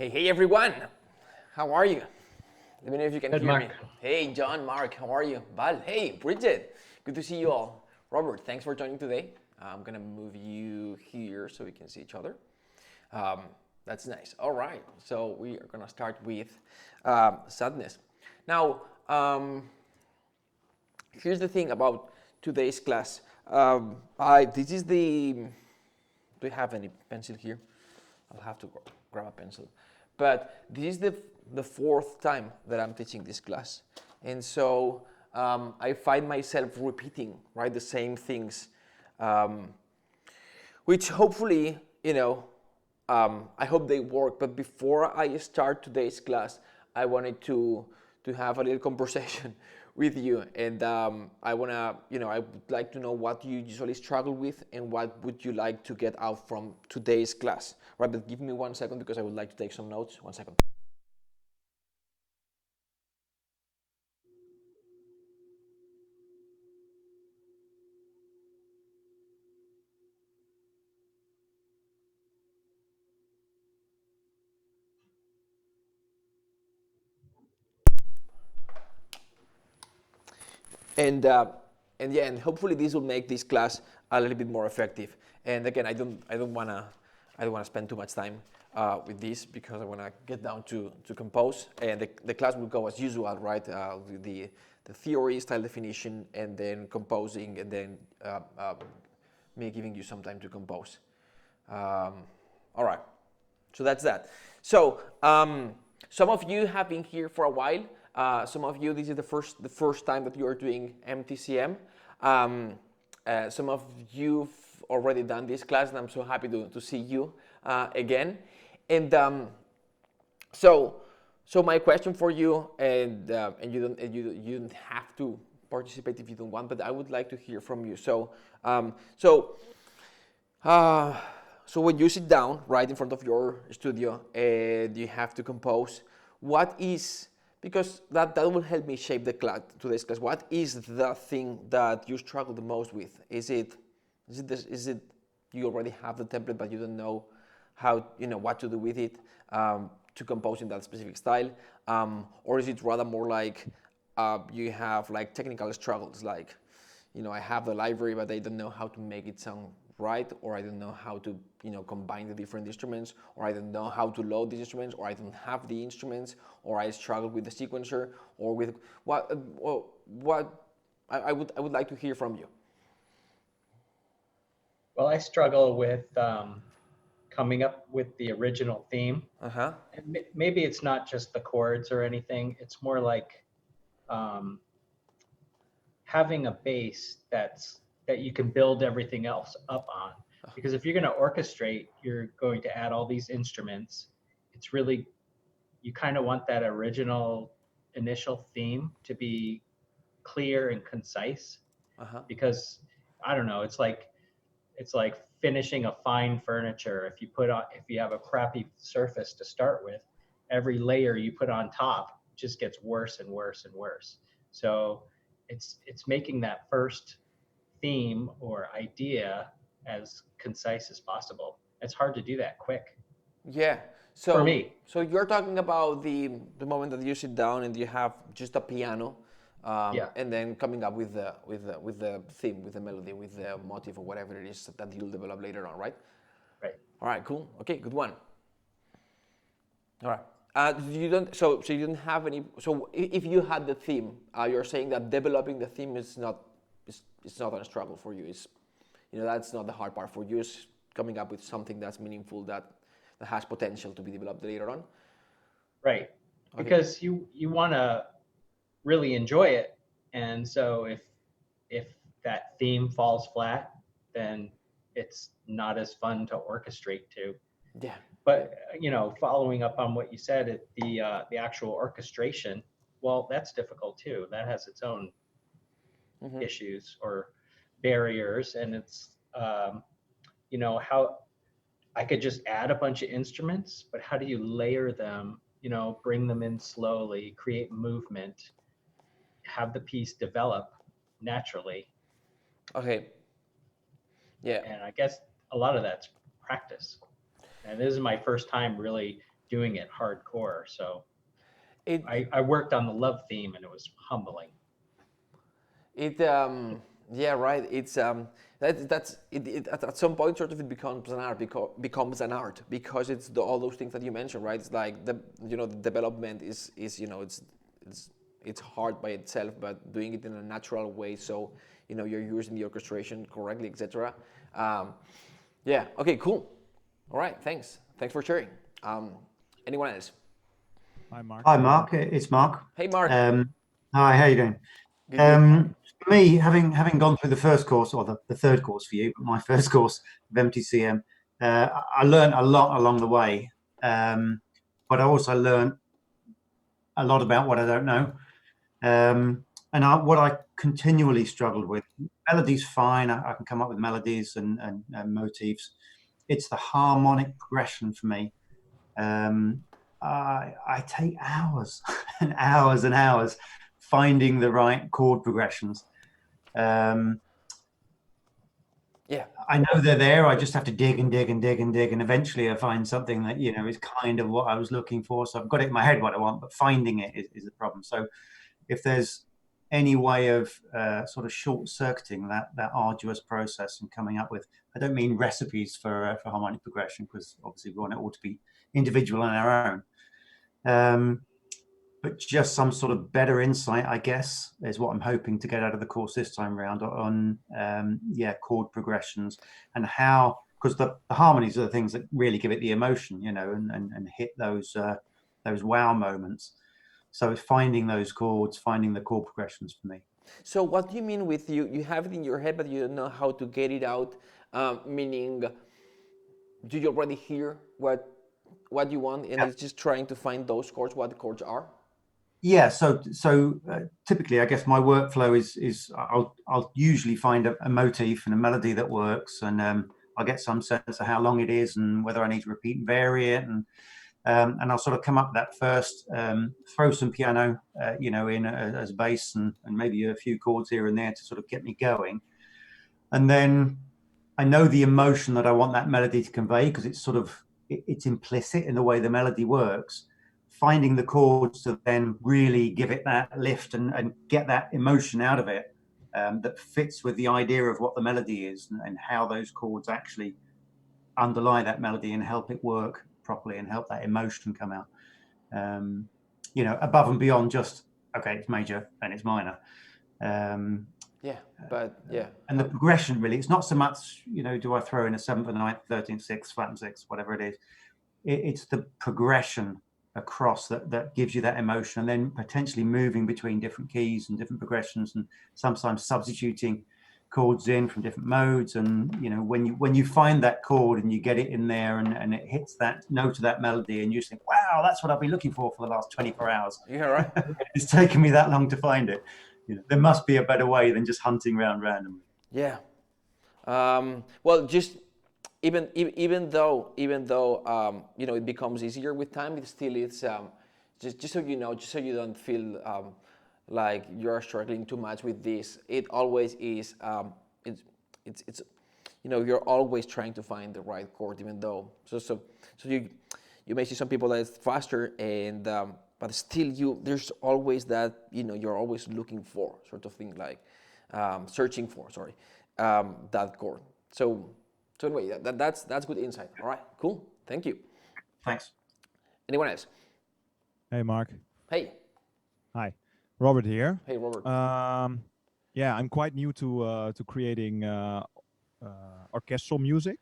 Hey everyone! How are you? Let me know if you can Good, hear me. Mark. Hey John, Mark, how are you? Val, hey Bridget, good to see you all. Robert, thanks for joining today. I'm gonna move you here so we can see each other. Um, that's nice. All right, so we are gonna start with sadness. Now, here's the thing about today's class. This is the. Do you have any pencil here? I'll have to grab a pencil. But this is the fourth time that I'm teaching this class. And so I find myself repeating, right, the same things, um, which hopefully, I hope they work. But before I start today's class, I wanted to have a little conversation with you, and I wanna, I would like to know what you usually struggle with, and what would you like to get out from today's class, right? But give me 1 second because I would like to take some notes. 1 second. And and yeah, and hopefully this will make this class a little bit more effective. And again, I don't wanna spend too much time with this because I wanna get down to compose. And the class will go as usual, right? The theory, style definition, and then composing, and then me giving you some time to compose. All right. So that's that. So some of you have been here for a while. Some of you, this is the first time that you are doing MTCM. Some of you've already done this class, and I'm so happy to see you again. And so so my question for you, and you don't have to participate if you don't want, but I would like to hear from you. Uh, so when you sit down right in front of your studio and you have to compose, what is, because that will help me shape the class, today's class. What is the thing that you struggle the most with? Is it you already have the template but you don't know how, what to do with it, to compose in that specific style, or is it rather more like you have like technical struggles, like, I have the library, but I don't know how to make it sound right, or I don't know how to, combine the different instruments, or I don't know how to load the instruments, or I don't have the instruments, or I struggle with the sequencer, or with what I would like to hear from you. Well, I struggle with coming up with the original theme. Uh huh. And maybe it's not just the chords or anything. It's more like um, having a base that you can build everything else up on. Because if you're going to orchestrate, you're going to add all these instruments. It's really, you kind of want that original initial theme to be clear and concise. Uh huh. Because I don't know, it's like finishing a fine furniture. If you have a crappy surface to start with, every layer you put on top just gets worse and worse and worse. So it's making that first theme or idea as concise as possible. It's hard to do that quick Yeah. for So me. so you're talking about the moment that you sit down and you have just a piano, Yeah, and then coming up with the theme, with the melody, with the motif, or whatever it is that you'll develop later on, right? right. All right. Cool. Okay. Good one. All right. You don't. So you don't have any. So if you had the theme, you're saying that developing the theme is not, it's not a struggle for you. It's, that's not the hard part for you. Is coming up with something that's meaningful, that has potential to be developed later on. Right. Okay. Because you want to really enjoy it. And so if that theme falls flat, then it's not as fun to orchestrate to. Yeah. Yeah. But following up on what you said, the actual orchestration, well, that's difficult too. That has its own Mm-hmm. issues or barriers, and it's how I could just add a bunch of instruments, but how do you layer them? Bring them in slowly, create movement, have the piece develop naturally. Okay. Yeah. And I guess a lot of that's practice. And this is my first time really doing it hardcore. So It I worked on the love theme, and it was humbling. It yeah, right. It's that's it, at some point sort of it becomes an art because it's all those things that you mentioned, right? It's like the the development is it's hard by itself, but doing it in a natural way, so you're using the orchestration correctly, etc. Yeah. Okay. Cool. All right. Thanks for sharing. Anyone else? Hi, Mark. Hi, Mark. It's Mark. Hey, Mark. Hi, how you doing? Good. Good. For me, having gone through the first course, or the third course for you, but my first course of MTCM, I learned a lot along the way, but I also learned a lot about what I don't know. What I continually struggled with, melodies fine, I can come up with melodies and motifs. It's the harmonic progression for me. I take hours and hours and hours finding the right chord progressions. Yeah. I know they're there. I just have to dig and dig and dig and dig, and eventually I find something that is kind of what I was looking for. So I've got it in my head what I want, but finding it is the problem. So if there's any way of sort of short-circuiting that arduous process and coming up with, I don't mean recipes for harmonic progression, because obviously we want it all to be individual on our own. But just some sort of better insight, I guess, is what I'm hoping to get out of the course this time around on chord progressions and how, because the harmonies are the things that really give it the emotion, and hit those wow moments. So it's finding those chords, finding the chord progressions for me. So what do you mean with you have it in your head, but you don't know how to get it out? Meaning, do you already hear what you want, and it's just trying to find those chords, what the chords are? Yeah. So typically, I guess my workflow is I'll usually find a motif and a melody that works, and I'll get some sense of how long it is and whether I need to repeat and vary it, and I'll sort of come up with that first, throw some piano, in as bass and maybe a few chords here and there to sort of get me going. And then I know the emotion that I want that melody to convey, because it's implicit in the way the melody works. Finding the chords to then really give it that lift and get that emotion out of it, that fits with the idea of what the melody is and how those chords actually underlie that melody and help it work properly and help that emotion come out, above and beyond just, okay, it's major and it's minor. And the progression, really, it's not so much, do I throw in a 7th and 9th, 13th, 6th, flat and 6th, whatever it is. It's the progression across that gives you that emotion, and then potentially moving between different keys and different progressions, and sometimes substituting chords in from different modes. And when you find that chord and you get it in there and it hits that note of that melody, and you just think, wow, that's what I've been looking for the last 24 hours. Yeah, right. It's taken me that long to find it. There must be a better way than just hunting around randomly. Yeah. Well, just even though it becomes easier with time, it's just so just so you don't feel like you're struggling too much with this. It always is. It's you're always trying to find the right chord, even though so you may see some people that it's faster, and but still there's always that you're always looking for sort of thing, like searching for that chord. So anyway, that's good insight. All right, cool. Thank you. Thanks. Anyone else? Hey, Mark. Hey. Hi, Robert here. Hey, Robert. Yeah, I'm quite new to creating orchestral music,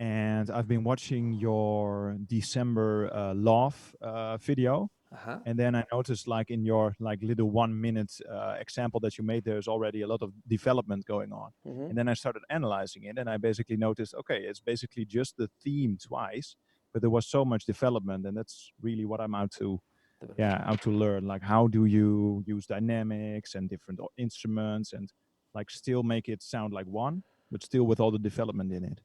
and I've been watching your December Love video. Uh-huh. And then I noticed, like, in your little 1 minute example that you made, there's already a lot of development going on. Mm-hmm. And then I started analyzing it, and I basically noticed, okay, it's basically just the theme twice, but there was so much development, and that's really what I'm out to learn. Like, how do you use dynamics and different instruments and still make it sound like one, but still with all the development in it?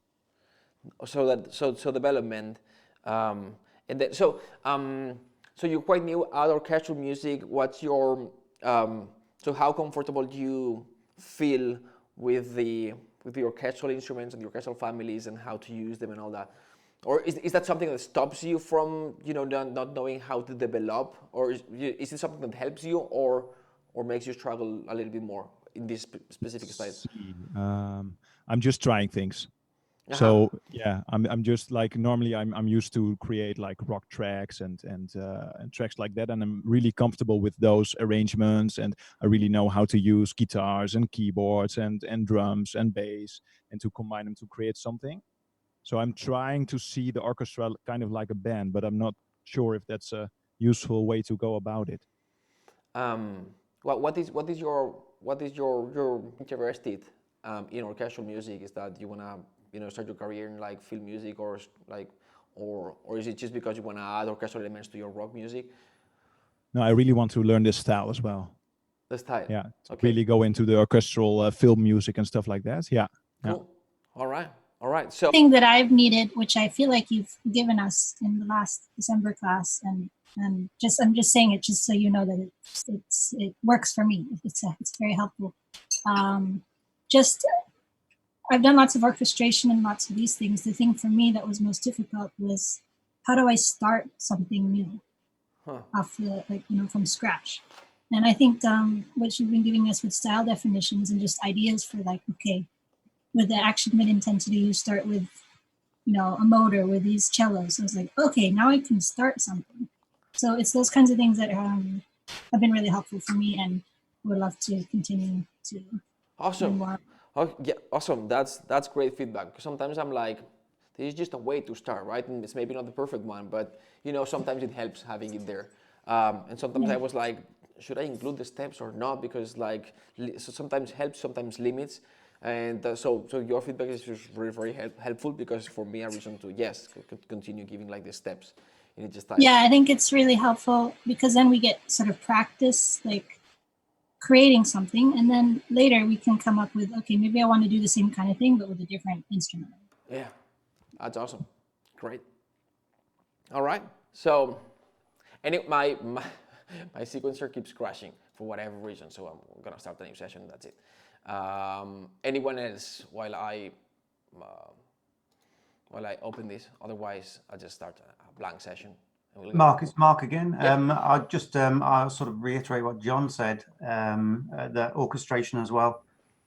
So development, and then so you're quite new at orchestral music. What's your so how comfortable do you feel with the orchestral instruments and the orchestral families and how to use them and all that? Or is that something that stops you from, not knowing how to develop? Or is it something that helps you or makes you struggle a little bit more in this specific style? I'm just trying things. So yeah, I'm just like, normally I'm used to create like rock tracks and tracks like that, and I'm really comfortable with those arrangements, and I really know how to use guitars and keyboards and drums and bass and to combine them to create something. So I'm trying to see the orchestra kind of like a band, but I'm not sure if that's a useful way to go about it. What is your interested in orchestral music? Is that you wanna start your career in like film music or is it just because you wanna add orchestral elements to your rock music? No, I really want to learn this style as well. The style. Yeah, to Okay. really go into the orchestral film music and stuff like that. Yeah. Cool. Yeah. All right. So thing that I've needed, which I feel like you've given us in the last December class, and I'm just saying it just so you know that it works for me. It's very helpful. I've done lots of orchestration and lots of these things. The thing for me that was most difficult was, how do I start something new off from scratch? And I think what you've been giving us with style definitions and just ideas for like, okay, with the action mid intensity, you start with, a motor with these cellos. So I was like, okay, now I can start something. So it's those kinds of things that have been really helpful for me, and would love to continue to. Awesome. More. Oh, yeah, awesome. That's great feedback. Because sometimes I'm like, this is just a way to start, right? And it's maybe not the perfect one, but sometimes it helps having it there. And sometimes I was like, should I include the steps or not? Because so sometimes helps, sometimes limits. And so your feedback is just very, very helpful, because for me, a reason to continue giving like the steps. And it just I think it's really helpful, because then we get sort of practice like creating something, and then later we can come up with, okay, maybe I want to do the same kind of thing but with a different instrument. Yeah, that's awesome. Great. All right. So, my sequencer keeps crashing for whatever reason, so I'm gonna start a new session. That's it. Anyone else while I open this? Otherwise, I'll just start a blank session. Mark, it's Mark again. I'll sort of reiterate what John said, the orchestration as well,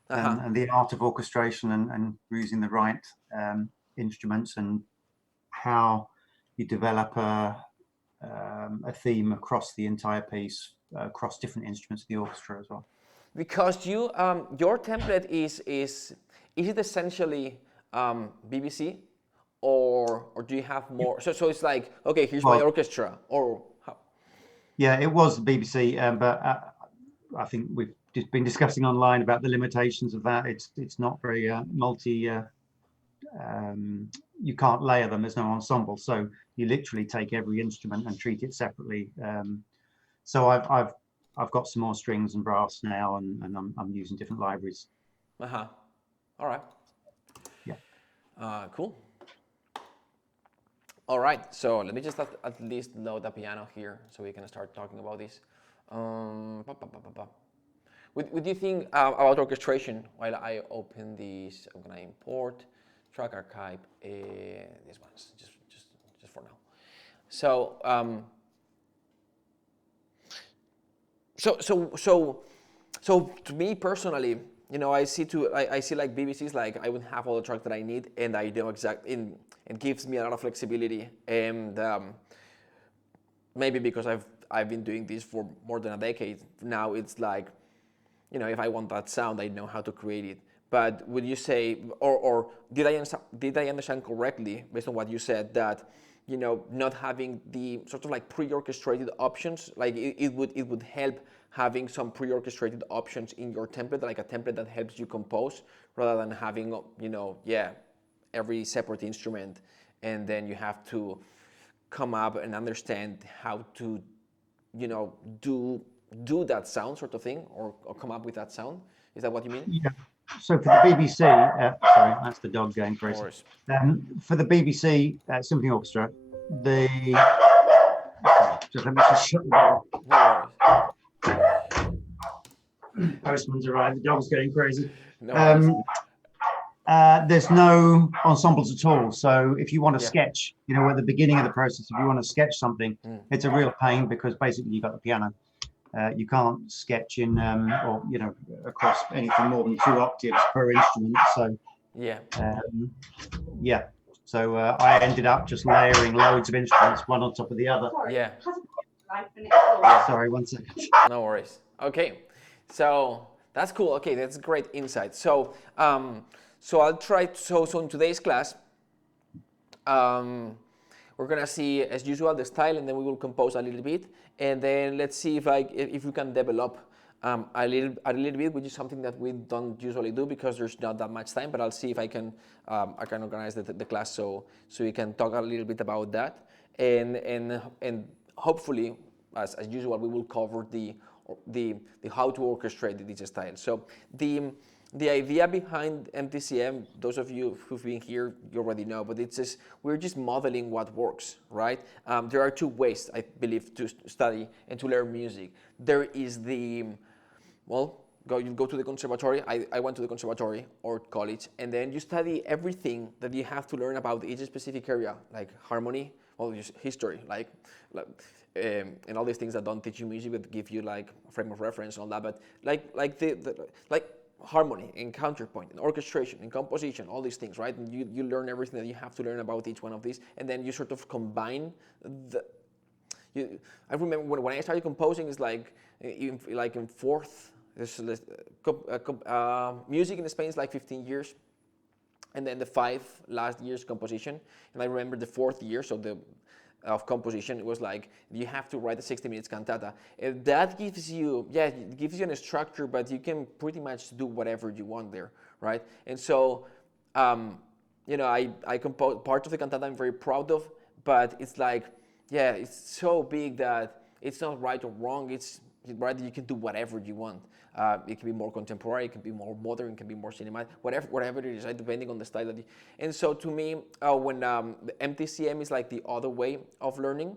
and the art of orchestration and using the right instruments, and how you develop a theme across the entire piece, across different instruments of the orchestra as well. Because your template is it essentially BBC? Or do you have more? So it's like, okay, here's my orchestra, or how? Yeah, it was the BBC, but I think we've just been discussing online about the limitations of that. It's not very multi. You can't layer them. There's no ensemble, so you literally take every instrument and treat it separately. So I've got some more strings and brass now, and I'm using different libraries. All right. Yeah. Cool. All right, so let me just at least load the piano here so we can start talking about this. What do you think about orchestration? While I open this, I'm gonna import track archive. These ones, just for now. So to me personally, I see like BBCs, like I would have all the tracks that I need, and I know exactly. It gives me a lot of flexibility, and maybe because I've been doing this for more than a decade now, it's like, if I want that sound, I know how to create it. But would you say, or did I understand correctly based on what you said, that not having the sort of like pre-orchestrated options, like it would help having some pre-orchestrated options in your template, like a template that helps you compose, rather than having every separate instrument, and then you have to come up and understand how to, do that sound sort of thing, or come up with that sound. Is that what you mean? Yeah. So for the BBC, sorry, that's the dog going crazy. For the BBC Symphony Orchestra, just let me just shut the door. No worries. Postman's arrived. The dog's going crazy. No worries. There's no ensembles at all. So if you want to Yeah. sketch, you know, at the beginning of the process, if you want to sketch something, it's a real pain because basically you've got the piano. You can't sketch in, or, you know, across anything more than 2 octaves per instrument. So, Yeah. yeah. So I ended up just layering loads of instruments, one on top of the other. Yeah. Sorry, 1 second. No worries. Okay, so that's cool. Okay, that's great insight. So, so I'll try. So in today's class, we're gonna see, as usual, the style, and then we will compose a little bit, and then let's see if we can develop a little bit, which is something that we don't usually do because there's not that much time. But I'll see if I can organize the class so we can talk a little bit about that, and hopefully, as usual, we will cover the how to orchestrate this style. So the idea behind MTCM, those of you who've been here, you already know, but it's just, we're just modeling what works, right? There are 2 ways, I believe, to study and to learn music. There is you go to the conservatory. I went to the conservatory or college, and then you study everything that you have to learn about each specific area, like harmony, just history, and all these things that don't teach you music but give you like a frame of reference and all that. But like harmony and counterpoint and orchestration and composition, all these things, right? And you learn everything that you have to learn about each one of these, and then you sort of combine I remember when I started composing, it's like in fourth. Music in Spain is like 15 years, and then the 5 last years composition. And I remember the 4th year, so of composition, it was like you have to write a 60 minutes cantata. And that gives you, it gives you a structure, but you can pretty much do whatever you want there, right? And so, I compose part of the cantata I'm very proud of, but it's like, it's so big that it's not right or wrong. It's right that you can do whatever you want. It can be more contemporary, it can be more modern, it can be more cinematic, whatever it is, right, depending on the style that you. And so to me, when the MTCM is like the other way of learning,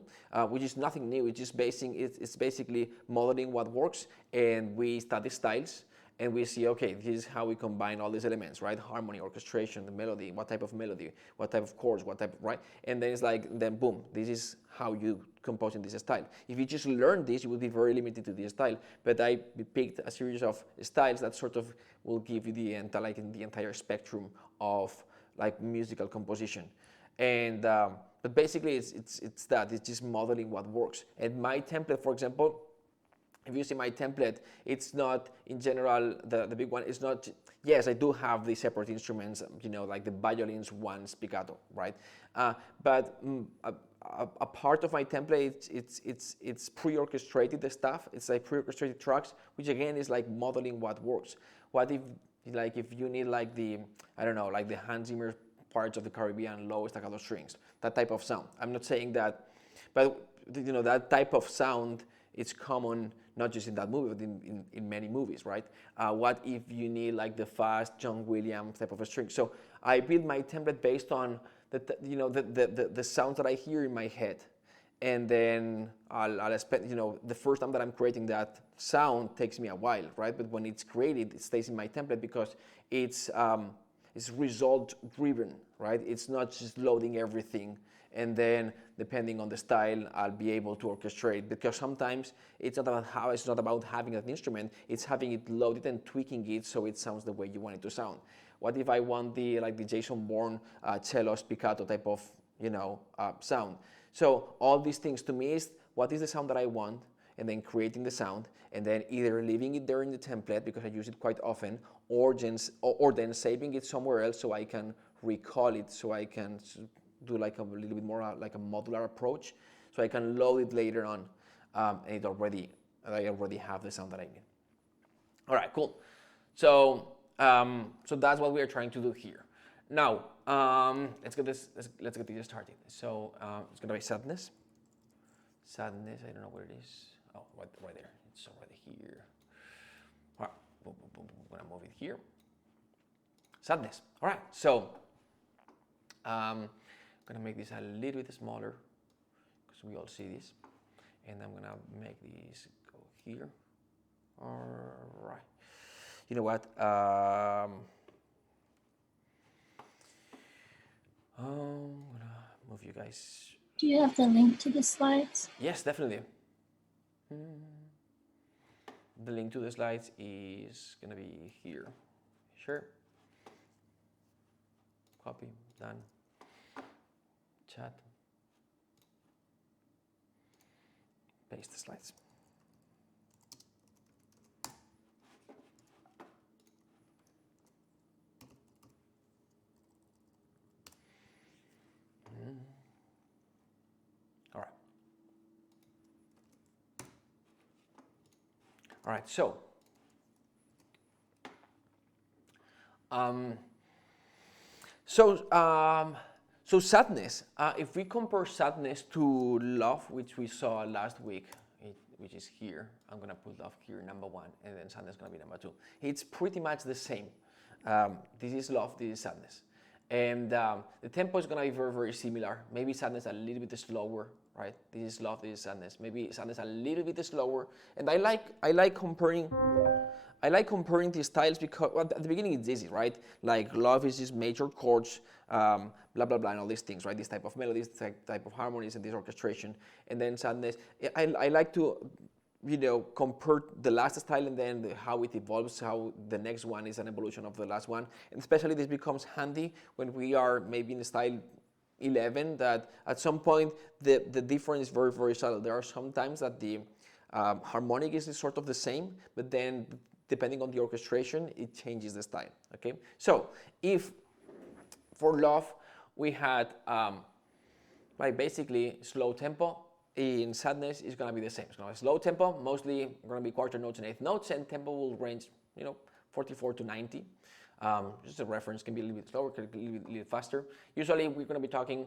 which is nothing new. It's just it's basically modeling what works, and we study styles. And we see, okay, this is how we combine all these elements, right? Harmony, orchestration, the melody, what type of melody, what type of chords, right? And then it's like, then boom, this is how you compose in this style. If you just learn this, you will be very limited to this style. But I picked a series of styles that sort of will give you the entire spectrum of like musical composition. And but basically, it's just modeling what works. And my template, for example, if you see my template, it's not, in general, the big one. It's not, yes, I do have the separate instruments, like the violins, one spiccato, right? But a part of my template, it's pre-orchestrated the stuff. It's like pre-orchestrated tracks, which again is like modeling what works. What if you need like the Hans Zimmer parts of the Caribbean, low staccato strings, that type of sound. I'm not saying that, but that type of sound, it's common not just in that movie, but in many movies, right? What if you need like the fast John Williams type of a string? So I build my template based on the sounds that I hear in my head, and then I'll spend the first time that I'm creating that sound takes me a while, right? But when it's created, it stays in my template because it's result driven, right? It's not just loading everything. And then, depending on the style, I'll be able to orchestrate, because sometimes it's not about having an instrument. It's having it loaded and tweaking it so it sounds the way you want it to sound. What if I want the Jason Bourne cello spiccato type of sound? So all these things to me is what is the sound that I want, and then creating the sound, and then either leaving it there in the template because I use it quite often, or then saving it somewhere else so I can recall it, so I can do like a little bit more like a modular approach, so I can load it later on, and I already have the sound that I need. All right, cool. So that's what we are trying to do here. Now let's get this started. So it's gonna be sadness. I don't know where it is. Oh, right there. It's already here. All right, boom, boom, boom, boom. I'm gonna move it here. Sadness. All right, so I'm gonna make this a little bit smaller because we all see this, and I'm gonna make this go here. All right. You know what? I'm gonna move you guys. Do you have the link to the slides? Yes, definitely. The link to the slides is gonna be here. Sure. Copy, done. Chat. Paste the slides. All right. All right, so so sadness. If we compare sadness to love, which we saw last week, which is here, I'm gonna put love here, number 1, and then sadness gonna be number 2. It's pretty much the same. This is love, this is sadness, and the tempo is gonna be very, very similar. Maybe sadness a little bit slower, right? This is love, this is sadness. Maybe sadness a little bit slower, and I like comparing. I like comparing these styles because well, at the beginning it's easy, right? Like love is just major chords, blah blah blah, and all these things, right? This type of melodies, this type of harmonies, and this orchestration. And then sadness, I like to, compare the last style and then how it evolves, how the next one is an evolution of the last one. And especially this becomes handy when we are maybe in style 11, that at some point the difference is very, very subtle. There are some times that the harmonic is sort of the same, but then depending on the orchestration, it changes the style, okay? So if for love, we had like basically slow tempo, in sadness is gonna be the same. It's gonna be slow tempo, mostly gonna be quarter notes and eighth notes, and tempo will range, 44 to 90. Just a reference, can be a little bit slower, can be a little bit faster. Usually we're gonna be talking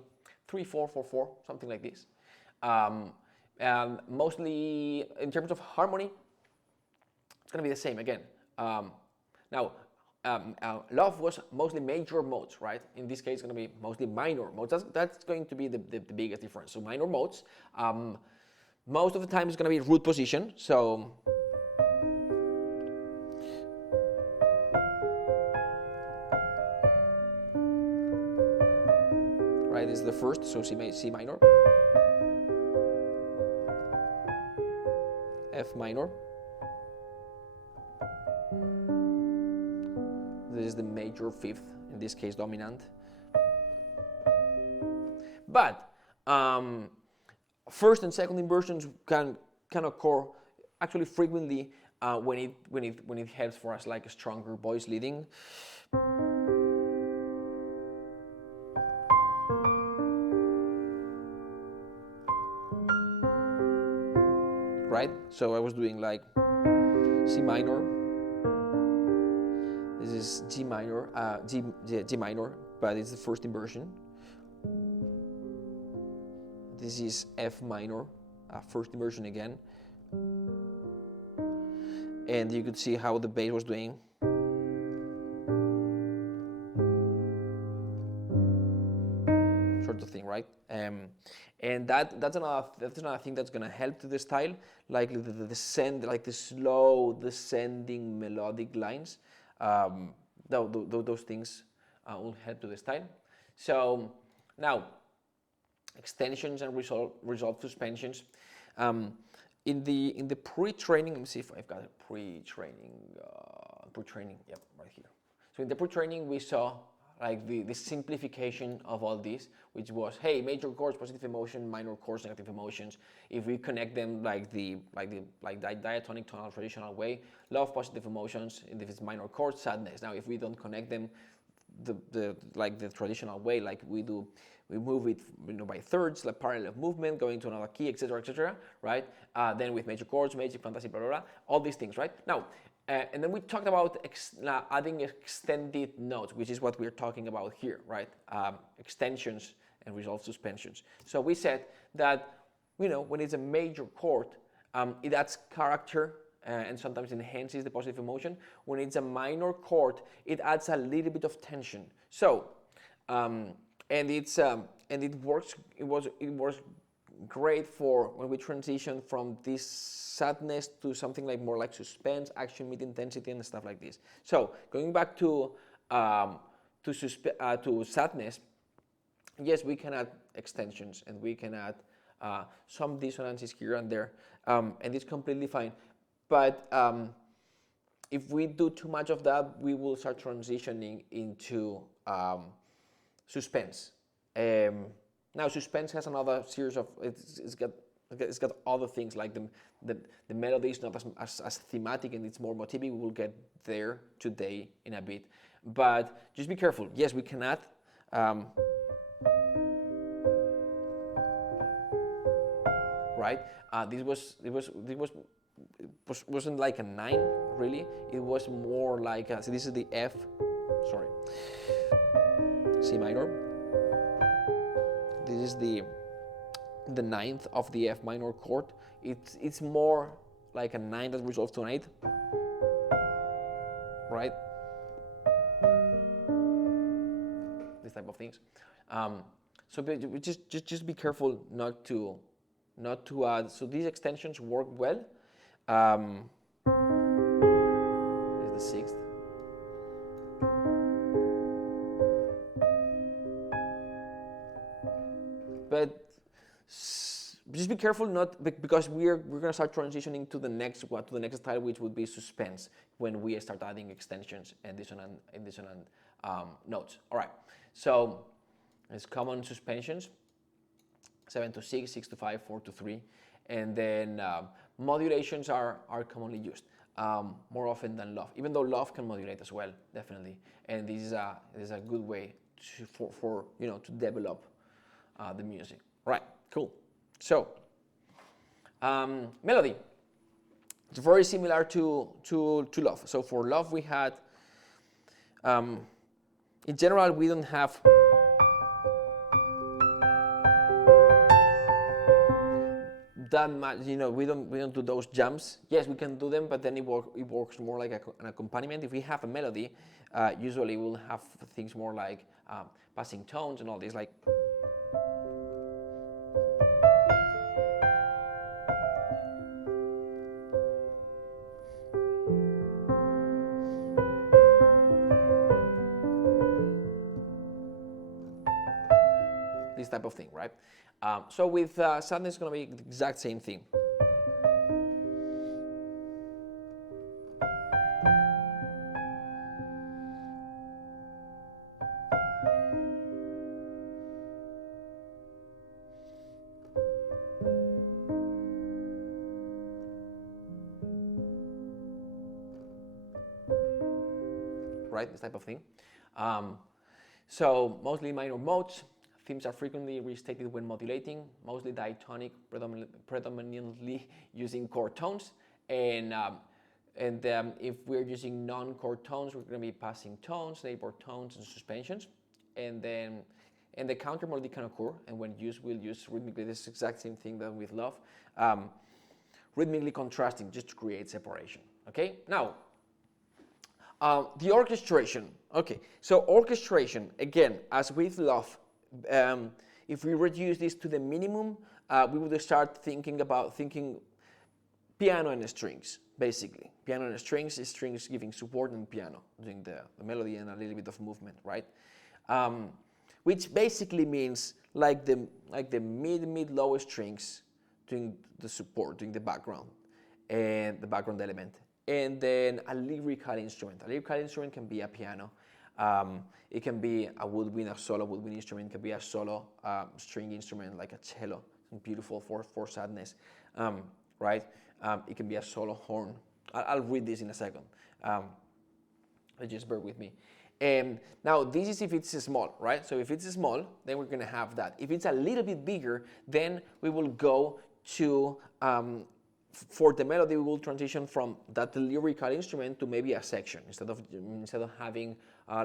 3-4-4-4, something like this. Mostly in terms of harmony, it's going to be the same again. Love was mostly major modes, right? In this case, it's going to be mostly minor modes. That's going to be the biggest difference. So minor modes, most of the time it's going to be root position. So right, this is the first, so C minor, F minor. This is the major fifth, in this case dominant. But first and second inversions can occur actually frequently when it helps for us, like a stronger voice leading. Right? So I was doing like C minor. This is G minor, G minor, but it's the first inversion. This is F minor, first inversion again. And you could see how the bass was doing. Sort of thing, right? And that's another thing that's gonna help to the style, like the descend, like the slow descending melodic lines. Those things will help to the style. So now, extensions and resolved suspensions. In the pre-training, let me see if I've got a pre-training. Yep, right here. So in the pre-training, we saw like the simplification of all this, which was, hey, major chords, positive emotion, minor chords, negative emotions. If we connect them like the diatonic tonal traditional way, love, positive emotions, and if it's minor chords, sadness. Now, if we don't connect them the traditional way, like we do, we move it by thirds, like parallel movement, going to another key, etc., right? Then with major chords, magic, fantasy, blah, blah, blah, all these things, right? Now, and then we talked about adding extended notes, which is what we're talking about here, right? Extensions and resolved suspensions. So we said that, when it's a major chord, it adds character and sometimes enhances the positive emotion. When it's a minor chord, it adds a little bit of tension. So, and it works great for when we transition from this sadness to something like more like suspense, action, mid intensity, and stuff like this. So going back to sadness, yes, we can add extensions and we can add some dissonances here and there, and it's completely fine. But if we do too much of that, we will start transitioning into suspense. Now, suspense has another series of it's got other things like the melody is not as thematic and it's more motivic. We will get there today in a bit, but just be careful. Yes, we can add. Right. Wasn't like a 9 really. It was more like so this is the F. Sorry. C minor. This is the 9th of the F minor chord. It's more like a 9 that resolves to an 8, right? This type of things. So just be careful not to add. So these extensions work well. Is the 6th. But just be careful, not because we're gonna start transitioning to the next style, which would be suspense, when we start adding extensions and dissonant notes. All right, so it's common suspensions: 7 to 6, 6 to 5, 4 to 3, and then modulations are commonly used more often than love. Even though love can modulate as well, definitely, and this is a good way for to develop the music. Right, cool. So melody, it's very similar to love. So for love we had, in general we don't have that much, we don't do those jumps. Yes, we can do them, but then it works more like an accompaniment. If we have a melody, usually we'll have things more like passing tones and all this, like. This type of thing, right? So with sadness, it's going to be the exact same thing. Right, this type of thing. So mostly minor modes. Themes are frequently restated when modulating, mostly diatonic, predominantly using chord tones. And if we're using non-chord tones, we're going to be passing tones, neighbor tones, and suspensions. And the counter melody can occur, and when used, we'll use rhythmically. This is the exact same thing that with love. Rhythmically contrasting, just to create separation. Okay, now the orchestration. Okay, so orchestration, again, as with love, if we reduce this to the minimum, we would start thinking piano and strings, basically. Piano and strings is strings giving support and piano doing the melody and a little bit of movement, right? Which basically means like the mid lower strings doing the support, doing the background and the background element, and then a lyrical instrument. A lyrical instrument can be a piano. It can be a woodwind, a solo woodwind instrument. It can be a solo string instrument like a cello, beautiful for sadness, right? It can be a solo horn. I'll read this in a second. Just bear with me. Now, this is if it's small, right? So if it's small, then we're going to have that. If it's a little bit bigger, then we will go to, for the melody, we will transition from that lyrical instrument to maybe a section. Instead of having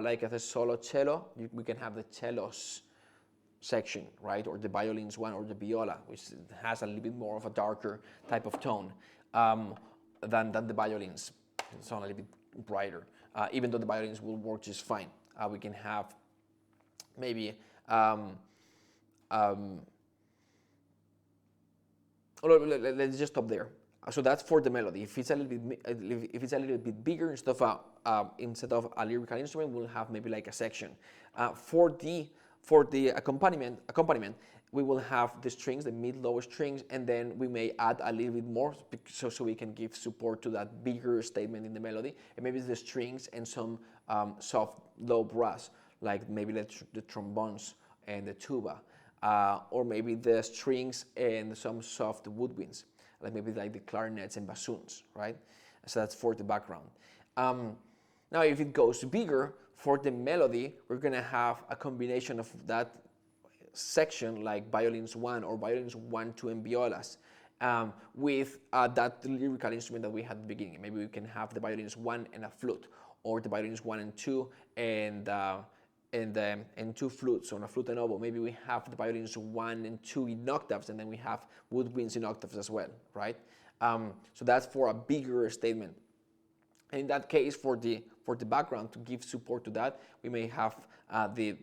like a solo cello, we can have the cellos section, right? Or the violins one, or the viola, which has a little bit more of a darker type of tone than the violins. It's a little bit brighter. Even though the violins will work just fine. We can have maybe let's just stop there. So that's for the melody. If it's a little bit bigger, instead of a lyrical instrument, we'll have maybe like a section. For For the accompaniment, we will have the strings, the mid-lower strings, and then we may add a little bit more so we can give support to that bigger statement in the melody. And maybe it's the strings and some soft low brass, like maybe the trombones and the tuba, or maybe the strings and some soft woodwinds, like maybe like the clarinets and bassoons, right? So that's for the background. Now, if it goes bigger, for the melody, we're gonna have a combination of that section, like violins 1 or violins 1, 2, and violas, with that lyrical instrument that we had at the beginning. Maybe we can have the violins 1 and a flute, or the violins 1 and 2 and 2 flutes, or a flute and oboe. Maybe we have the violins 1 and 2 in octaves, and then we have woodwinds in octaves as well, right? So that's for a bigger statement. And in that case, for the background, to give support to that, we may have the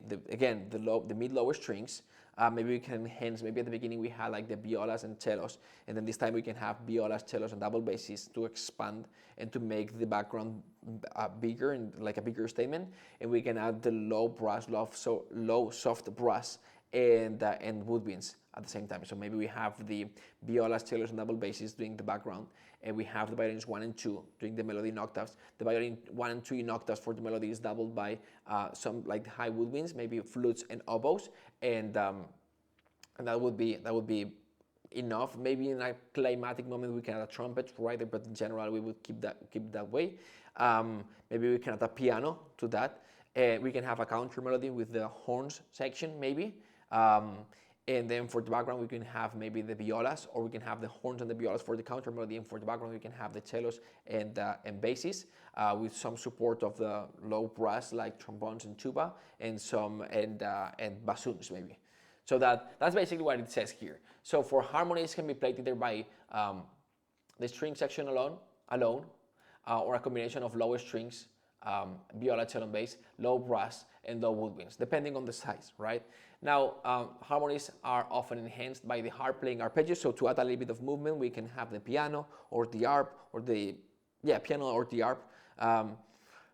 mid-lower strings. Maybe we can enhance. Maybe at the beginning we had like the violas and cellos, and then this time we can have violas, cellos, and double basses to expand and to make the background bigger and like a bigger statement. And we can add the low brass, low soft brass, and woodwinds at the same time. So maybe we have the violas, cellos, and double basses doing the background, and we have the violins 1 and 2 doing the melody in octaves. The violin 1 and 2 in octaves for the melody is doubled by some like high woodwinds, maybe flutes and oboes, and that would be enough. Maybe in a climatic moment we can add a trumpet, right? But in general we would keep that way. Maybe we can add a piano to that. We can have a counter melody with the horns section, maybe. And then for the background, we can have maybe the violas, or we can have the horns and the violas for the counter melody. And for the background, we can have the cellos and basses with some support of the low brass like trombones and tuba, and some and bassoons maybe. So that's basically what it says here. So for harmonies, can be played either by the string section alone, or a combination of lower strings, viola, cello, and bass, low brass, and low woodwinds, depending on the size, right? Now, harmonies are often enhanced by the harp playing arpeggios. So to add a little bit of movement, we can have the piano or the harp, or piano or the harp.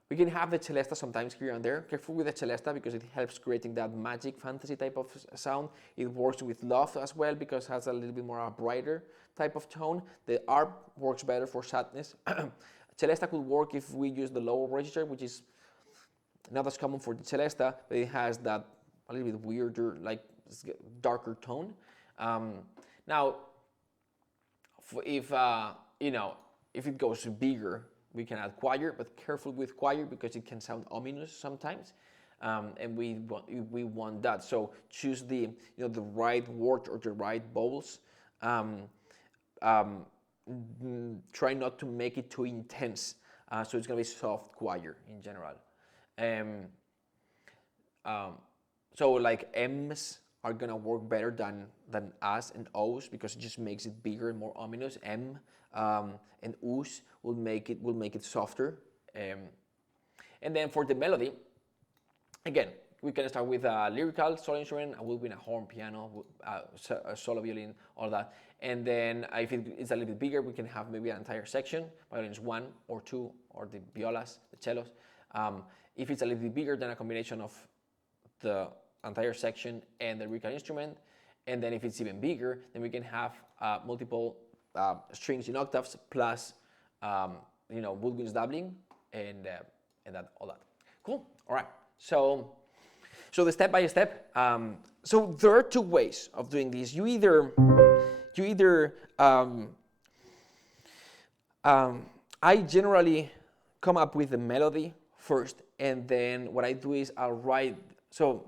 We can have the celesta sometimes here and there. Careful with the celesta because it helps creating that magic fantasy type of sound. It works with love as well because it has a little bit more a brighter type of tone. The harp works better for sadness. Celesta could work if we use the lower register, which is not as common for the celesta, but it has that a little bit weirder, like darker tone. Now, if it goes bigger, we can add choir, but careful with choir because it can sound ominous sometimes, and we want that. So choose the right word or the right vowels. Try not to make it too intense, so it's gonna be soft choir in general. So like M's are gonna work better than A's and O's because it just makes it bigger and more ominous. M and U's will make it softer. And then for the melody, again, we can start with a lyrical solo instrument, a woodwind, a horn, piano, a solo violin, all that. And then if it's a little bit bigger, we can have maybe an entire section, violins 1 or 2, or the violas, the cellos. If it's a little bit bigger, then a combination of the entire section and the lyrical instrument. And then if it's even bigger, then we can have multiple strings in octaves plus woodwinds doubling and that all that. Cool. All right. So the step by step. So there are two ways of doing this. You either I generally come up with the melody first, and then what I do is I'll write. So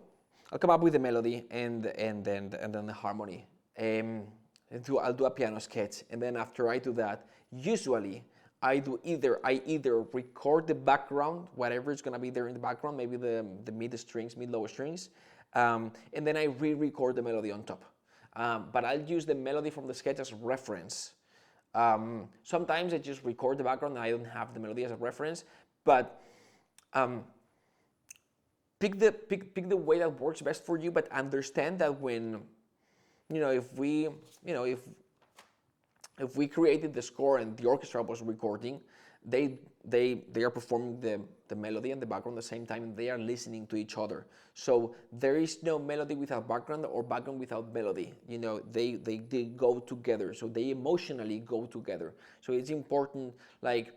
I'll come up with the melody and then the harmony. I'll do a piano sketch, and then after I do that, usually I either record the background, whatever is gonna be there in the background, maybe the mid-lower strings, and then I re-record the melody on top. But I'll use the melody from the sketch as reference. Sometimes I just record the background and I don't have the melody as a reference, but pick the way that works best for you, but understand that when, if we created the score and the orchestra was recording, they are performing the melody and the background at the same time, and they are listening to each other. So there is no melody without background or background without melody. You know, they go together. So they emotionally go together. So it's important, like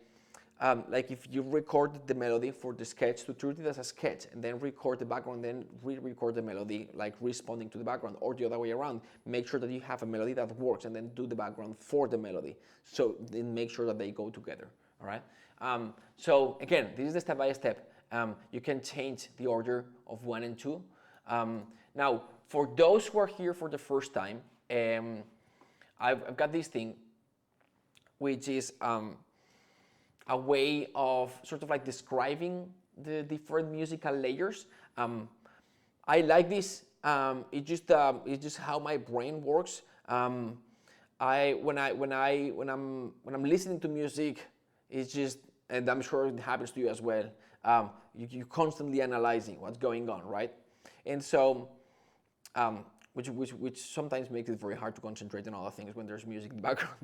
if you record the melody for the sketch, to treat it as a sketch, and then record the background, then re-record the melody, like responding to the background, or the other way around. Make sure that you have a melody that works, and then do the background for the melody. So then make sure that they go together. All right. So again, this is the step by step. You can change the order of 1 and 2. Now, for those who are here for the first time, I've got this thing, which is a way of sort of like describing the different musical layers. I like this. It's just how my brain works. When I'm listening to music, it's just, and I'm sure it happens to you as well. You're constantly analyzing what's going on, right? And so, which sometimes makes it very hard to concentrate on other things when there's music in the background.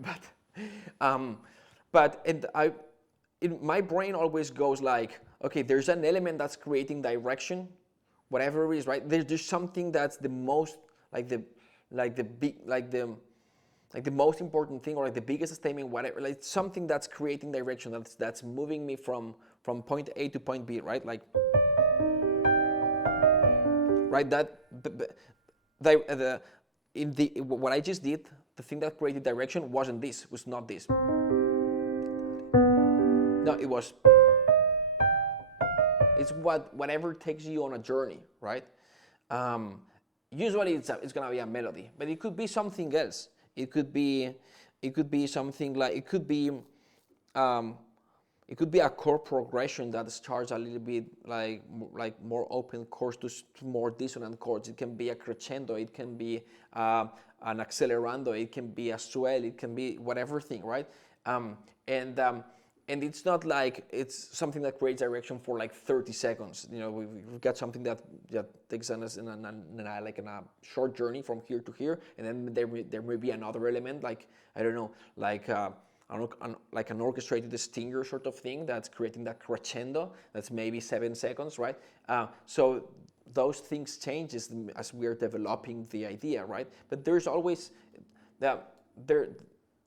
My brain always goes like, okay, there's an element that's creating direction, whatever it is, right? There's something that's the most, like the most important thing, or like the biggest statement, whatever, like something that's creating direction, that's moving me from point A to point B, right? Like, right? What I just did, the thing that created direction was not this. No, it's whatever takes you on a journey, right? Usually it's gonna be a melody, but it could be something else. It could be something like, it could be a chord progression that starts a little bit like more open chords to more dissonant chords. It can be a crescendo. It can be an accelerando. It can be a swell. It can be whatever thing, right? And it's not like it's something that creates direction for like 30 seconds. You know, we've got something that takes us in a short journey from here to here, and then there may be another element, like, I don't know, like an orchestrated stinger sort of thing that's creating that crescendo that's maybe 7 seconds, right? So those things change as we are developing the idea, right? But there's always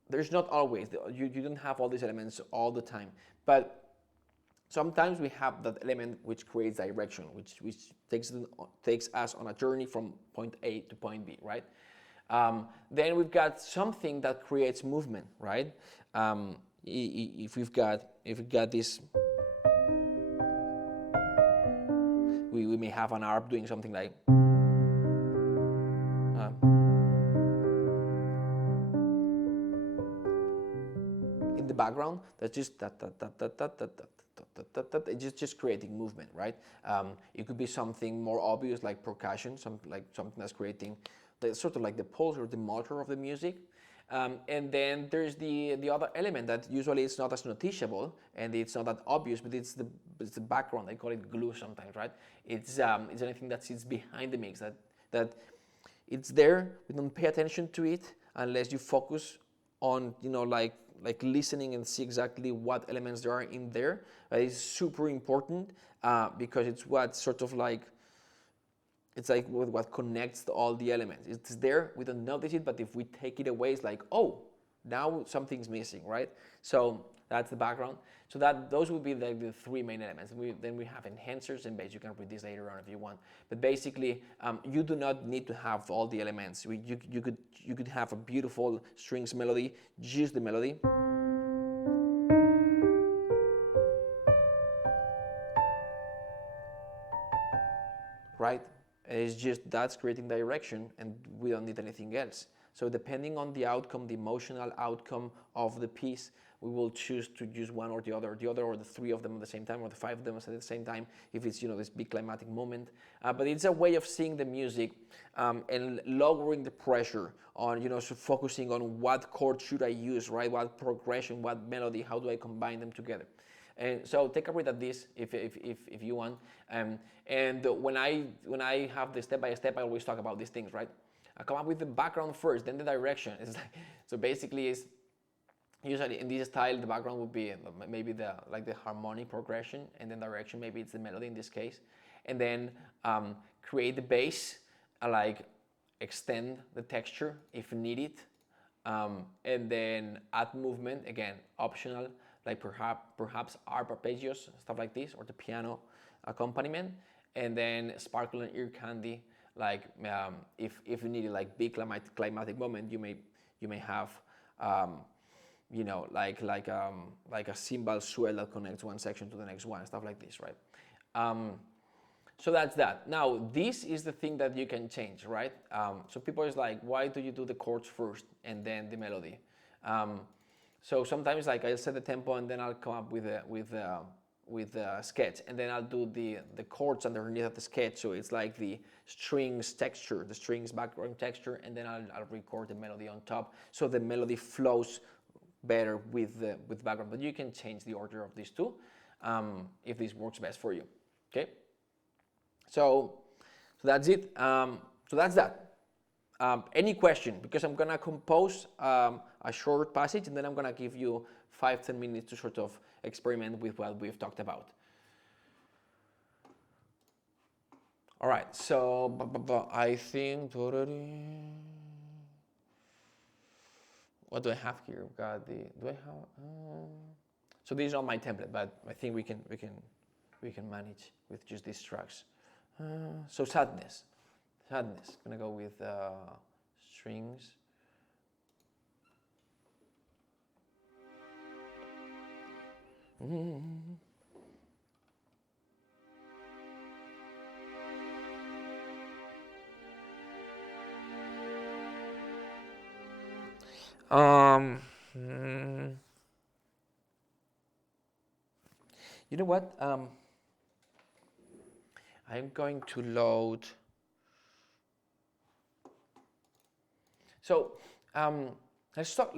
there's not always, you don't have all these elements all the time, but sometimes we have that element which creates direction, which takes us on a journey from point A to point B, right? Then we've got something that creates movement, right? If we've got this, we may have an harp doing something like, in the background, that's just it's just creating movement, right? It could be something more obvious like percussion, something that's creating sort of like the pulse or the motor of the music. And then there's the other element that usually it's not as noticeable and it's not that obvious, but it's the background. I call it glue sometimes, right? It's anything that sits behind the mix that it's there. We don't pay attention to it unless you focus on, you know, like listening and see exactly what elements there are in there. It's super important because it's what sort of like, it's like what connects all the elements. It's there, we don't notice it, but if we take it away, it's like, oh, now something's missing, right? So that's the background. So those would be like the three main elements. Then we have enhancers and bass. You can read this later on if you want. But basically, you do not need to have all the elements. You could have a beautiful strings melody, just the melody. Right? It's just that's creating direction, and we don't need anything else. So depending on the outcome, the emotional outcome of the piece, we will choose to use one or the other or the three of them at the same time, or the five of them at the same time, if it's, you know, this big climatic moment. But it's a way of seeing the music and lowering the pressure on, you know, so focusing on what chord should I use, right? What progression, what melody, how do I combine them together? And so take a read at this if you want. And when I have the step by step, I always talk about these things, right? I come up with the background first, then the direction. It's like, so basically, usually in this style, the background would be maybe the harmonic progression, and then direction, maybe it's the melody in this case, and then create the bass, like extend the texture if needed, and then add movement, again optional, like perhaps arpeggios, stuff like this, or the piano accompaniment, and then sparkle and ear candy, like if you need like big climatic moment, you may have you know, like a cymbal swell that connects one section to the next one, stuff like this, right? So that's that. Now, this is the thing that you can change, right? So people is like, why do you do the chords first and then the melody? So sometimes, like, I'll set the tempo and then I'll come up with a sketch, and then I'll do the chords underneath of the sketch. So it's like the strings texture, the strings background texture, and then I'll record the melody on top, so the melody flows better with background. But you can change the order of these two if this works best for you. Okay. So that's it. So that's that. Any question? Because I'm gonna compose a short passage, and then I'm gonna give you 5-10 minutes to sort of experiment with what we've talked about. All right. So I think. What do I have here? Got the. Do I have? So these are my template, but I think we can manage with just these tracks. So sadness. Gonna go with strings. You know what? I'm going to load. So let's talk.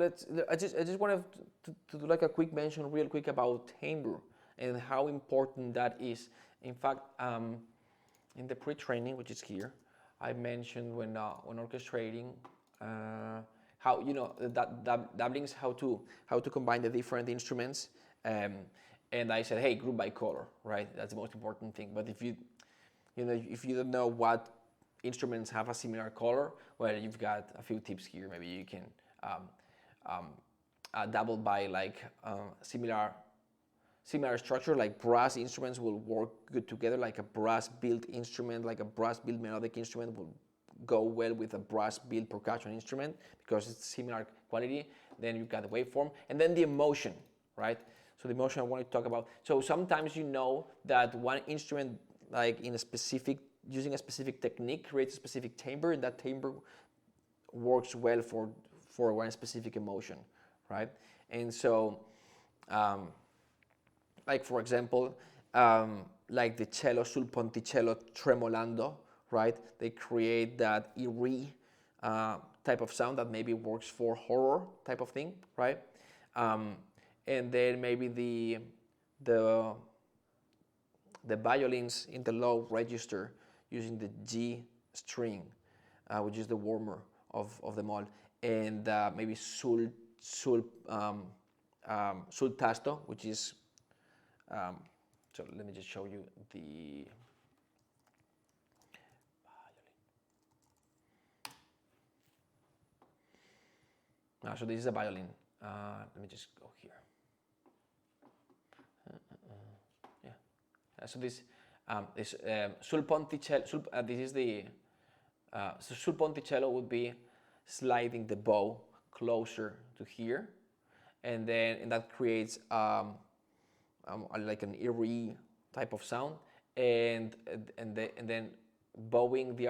I just wanted to do like a quick mention, real quick, about timbre and how important that is. In fact, in the pre-training, which is here, I mentioned when orchestrating how, you know, that links how to combine the different instruments. And I said, hey, group by color, right? That's the most important thing. But if you don't know what instruments have a similar color, well, you've got a few tips here. Maybe you can double by like similar structure, like brass instruments will work good together, like a brass built instrument, like a brass built melodic instrument will go well with a brass built percussion instrument because it's similar quality. Then you've got the waveform, and then the emotion, right? So the emotion I want to talk about. So sometimes you know that one instrument, like using a specific technique, creates a specific timbre, and that timbre works well for one specific emotion, right? And so, like for example, like the cello sul ponticello tremolando, right? They create that eerie type of sound that maybe works for horror type of thing, right? And then maybe the violins in the low register using the G string, which is the warmer of them all, and maybe sul tasto, which is so let me just show you the violin. So this is a violin. Let me just go here. So this is sul ponticello. This is the so sul ponticello would be sliding the bow closer to here, and that creates like an eerie type of sound, and then bowing the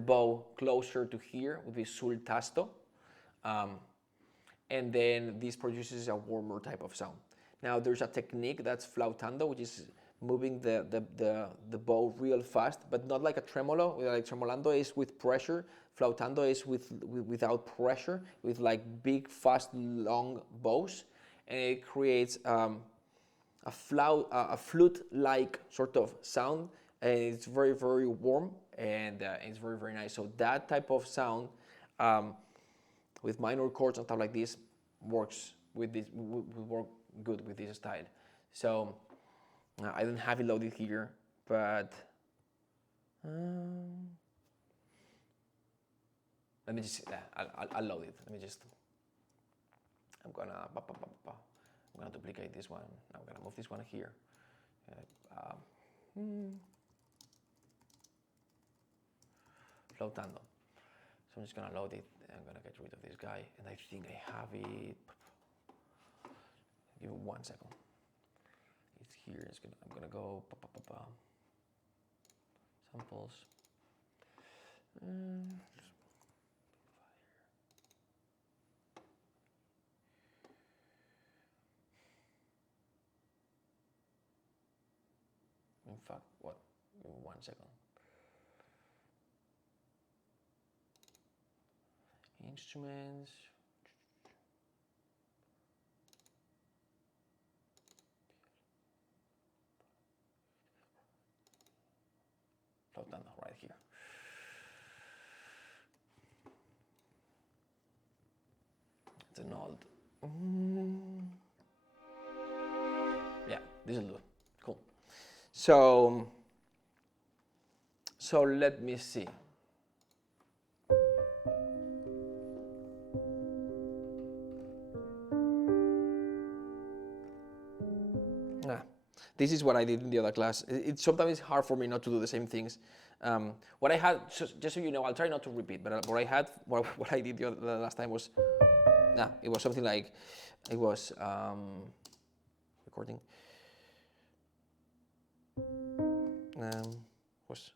bow closer to here would be sul tasto, and then this produces a warmer type of sound. Now there's a technique that's flautando, which is moving the bow real fast, but not like a tremolo. Like tremolando is with pressure, flautando is without pressure, with like big, fast, long bows, and it creates a flute-like sort of sound, and it's very, very warm, and it's very, very nice. So that type of sound with minor chords and stuff like this works with this, would work good with this style. So I don't have it loaded here, but let me just, I'll load it. Let me just, I'm gonna duplicate this one. I'm gonna move this one here. Flotando. So I'm just gonna load it. I'm gonna get rid of this guy, and I think I have it. Give me 1 second. It's here. I'm gonna go samples. In fact, what? Give me 1 second. Instruments. Flotando right here. It's an old. Yeah, this will do. Cool. So let me see. This is what I did in the other class. It's sometimes hard for me not to do the same things. What I had, just so you know, I'll try not to repeat, but what I had, what I did the last time was, it was something like, it was recording. Was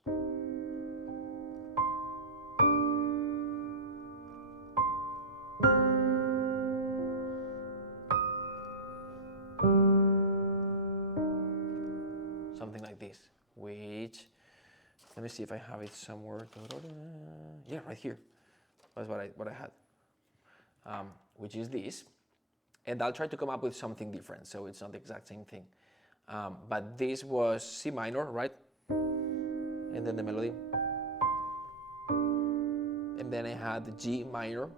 something like this, which, let me see if I have it somewhere. Yeah, right here. That's what I had, which is this. And I'll try to come up with something different, so it's not the exact same thing. But this was C minor, right? And then the melody. And then I had the G minor,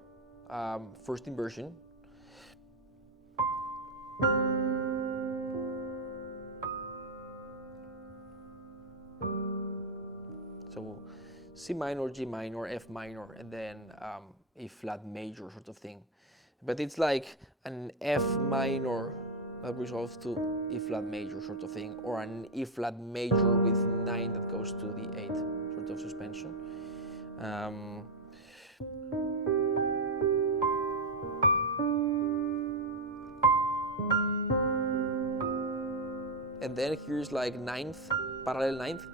first inversion. So C minor, G minor, F minor, and then E flat major sort of thing. But it's like an F minor that resolves to E flat major sort of thing, or an E flat major with 9 that goes to the 8 sort of suspension. And then here's like 9th, parallel 9th,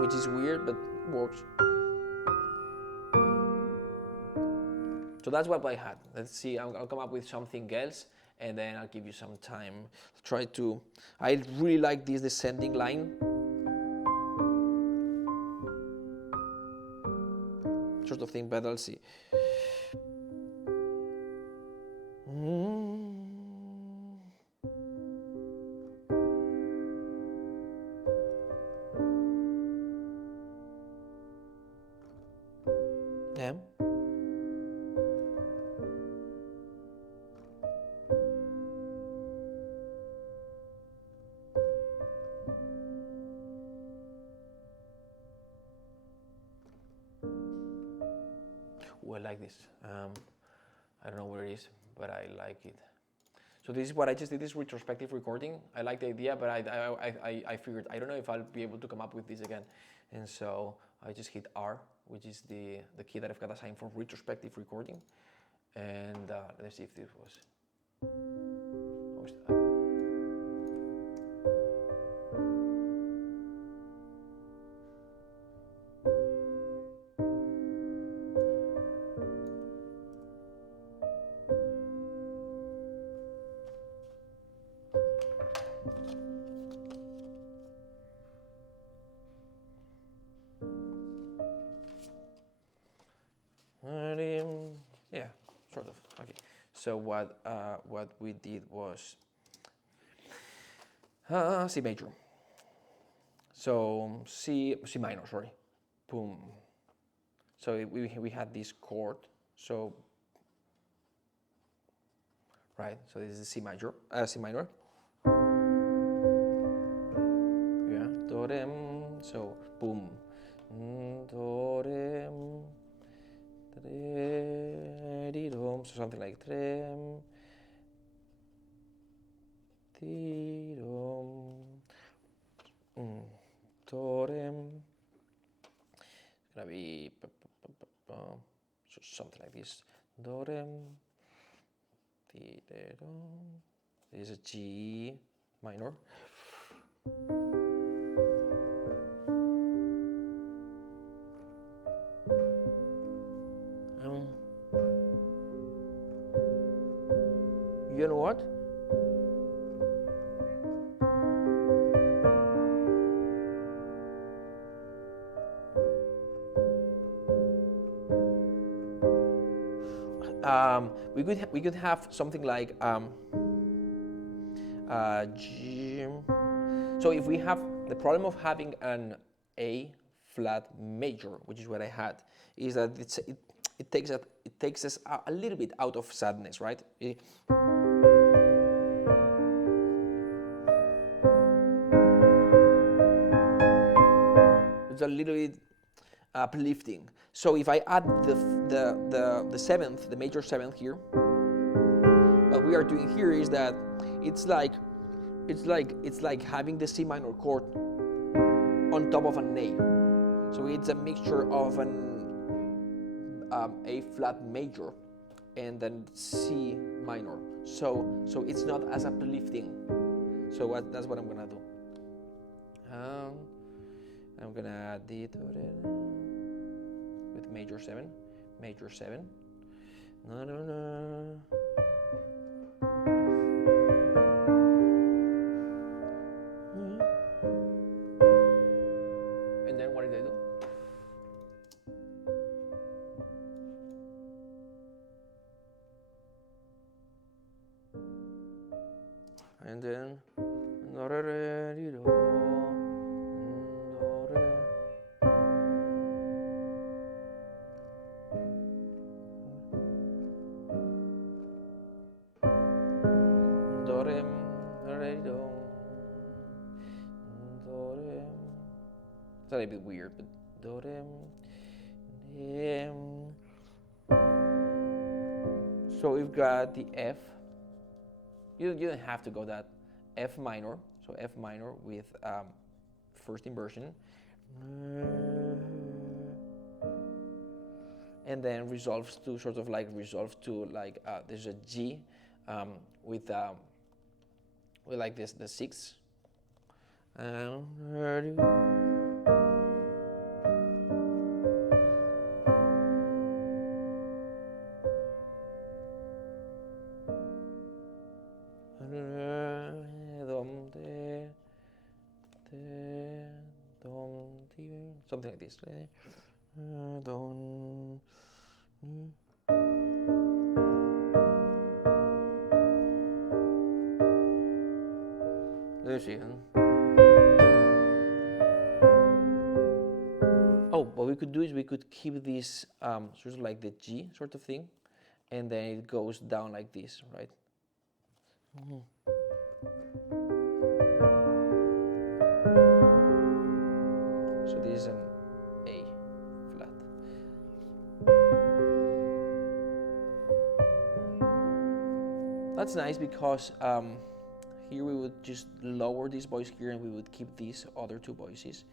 which is weird but works. So that's what I had. Let's see, I'll come up with something else, and then I'll give you some time. Try to, I really like this descending line. Sort of thing, but I'll see. Yeah. I like this. I don't know where it is, but I like it. So this is what I just did, this retrospective recording. I like the idea, but I figured, I don't know if I'll be able to come up with this again. And so I just hit R, which is the key that I've got assigned for retrospective recording. And let's see if this was. Yeah, sort of. Okay. So what we did was C major. So C minor, sorry. Boom. So we had this chord So, right, so this is C major, C minor. Yeah, do, rem, so boom. Do, rem, re, di, dom, so something like trem, di, dom, do, rem. It's gonna be so something like this. Do, rem, di, de, dom. This is a G minor. You know what? We could have something like G. So if we have the problem of having an A flat major, which is what I had, is that it takes us a little bit out of sadness, right? It's a little bit uplifting. So if I add the seventh, the major seventh here, what we are doing here is that it's like having the C minor chord on top of an A. So it's a mixture of an A flat major and then C minor. So it's not as uplifting. So that's what I'm gonna do. I'm gonna add it with major 7. No, no, no. And then what did I do? And then do, re, re, di, do, re. Do, re, re, do, re. It's a little bit weird, but do, re, so we've got the F. You don't have to go that F minor. So F minor with first inversion, and then resolves to there's a G with like this the 6. Something like this. Let's see. Oh, what we could do is we could keep this sort of like the G sort of thing, and then it goes down like this, right? So this is an A flat. That's nice because here we would just lower this voice here and we would keep these other two voices.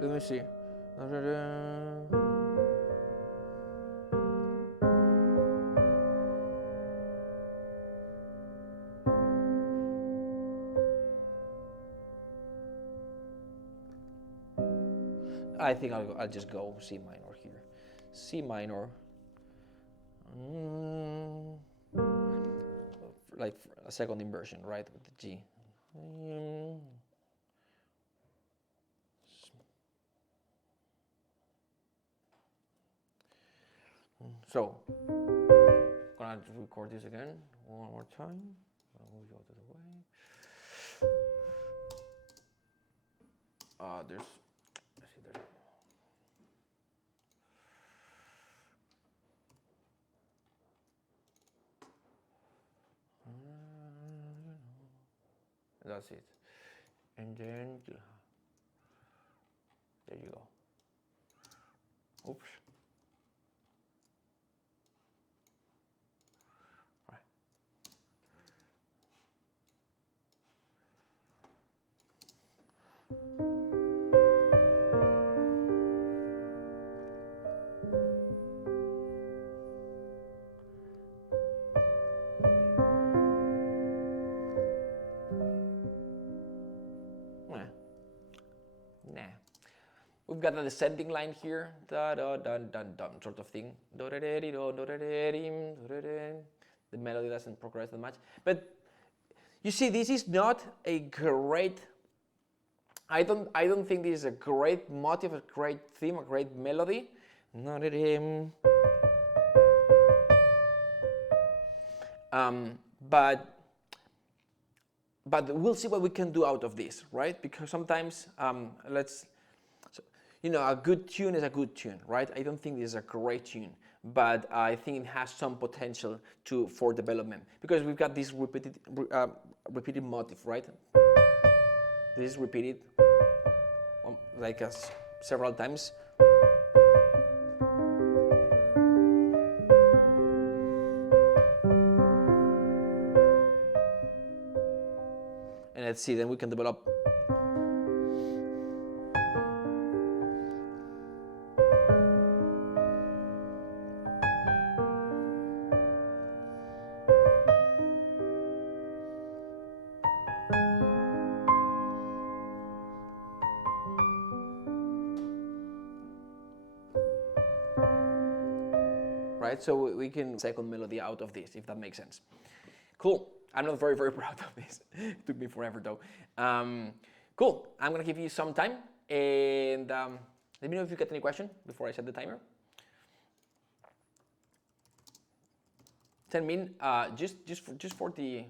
Let me see. I think I'll just go C minor here. C minor. Like a second inversion, right, with the G. So, gonna record this again one more time. move you out of the way. There's, let's see, there's. That's it. And then there you go. Oops. Right. Nah. We've got an ascending line here, da da dun dun dun sort of thing. The melody doesn't progress that much, but you see, this is not a great. I don't think this is a great motive, a great theme, a great melody. But we'll see what we can do out of this, right? Because sometimes a good tune is a good tune, right? I don't think this is a great tune, but I think it has some potential for development because we've got this repeated motive, right? This is repeated like several times. And let's see, then we can develop. Right, so we can second melody out of this, if that makes sense. Cool. I'm not very, very proud of this. It took me forever though. Cool. I'm gonna give you some time, and let me know if you get any question before I set the timer. 10 minutes. Just for the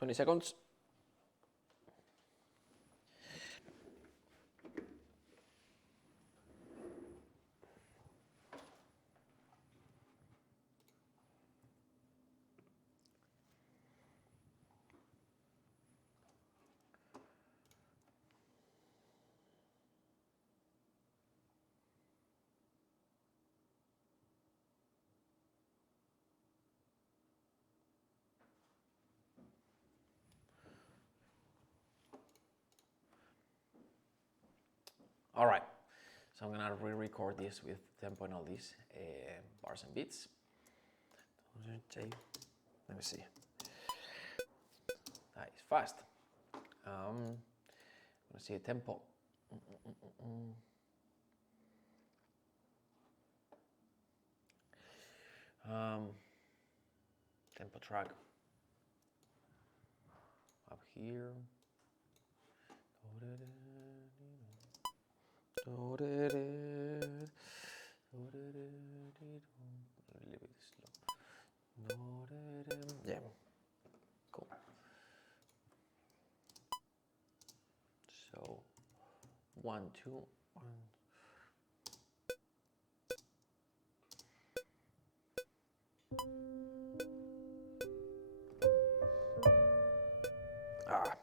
20 seconds. All right, so I'm gonna re-record this with tempo and all these bars and beats. Let me see. That is fast. I'm gonna see a tempo. Tempo track up here. A little bit slow. Yeah, cool. So 1, 2, 1. Ah.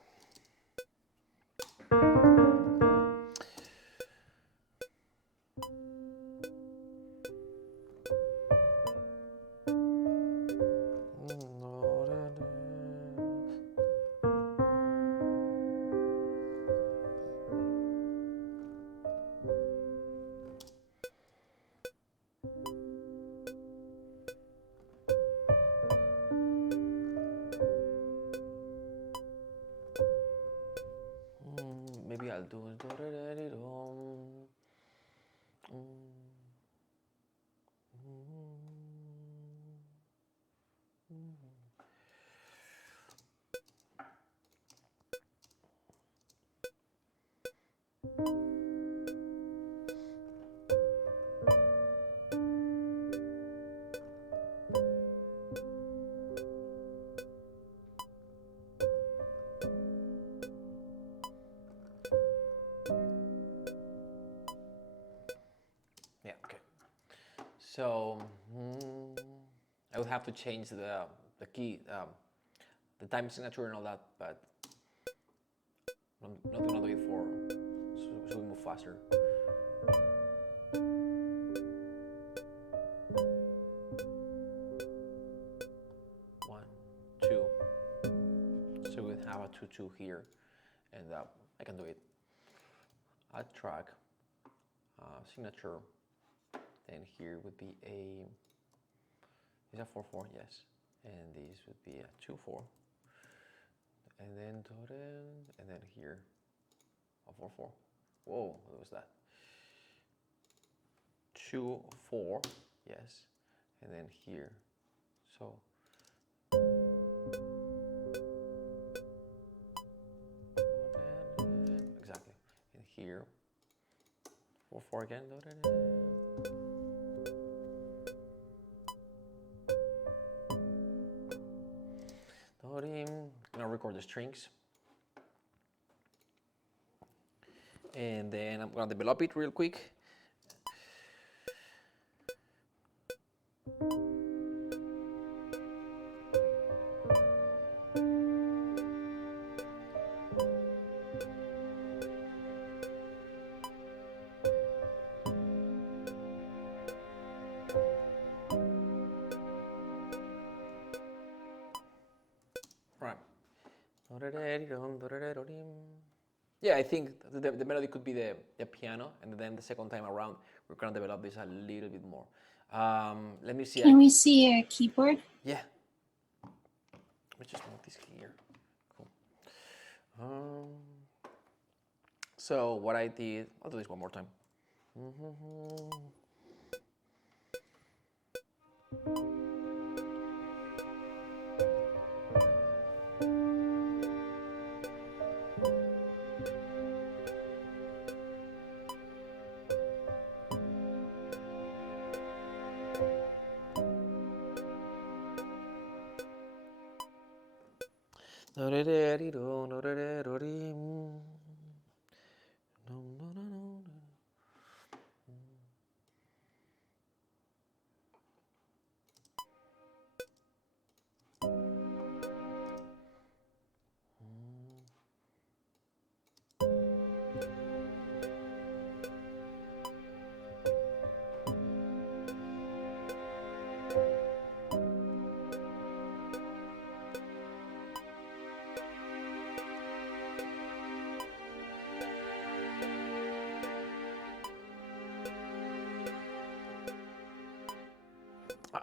Maybe I'll do it. Yeah, okay. So I would have to change the key, the time signature and all that, but I'm not gonna do it for so we move faster. One, two. So we have a 2-2 here, and I can do it. Add track, signature. Then here would be is a 4/4, yes, and this would be a 2/4, and then here a 4/4. Whoa, what was that? 2/4, yes, and then here, so. Exactly, and here 4/4 again. I'm gonna record the strings, and then I'm gonna develop it real quick. Right. Yeah, I think the melody could be the piano, and then the second time around, we're gonna develop this a little bit more. Let me see. Can we see a keyboard? Yeah. Let me just move this here. Cool. So what I did, I'll do this one more time. Yeah,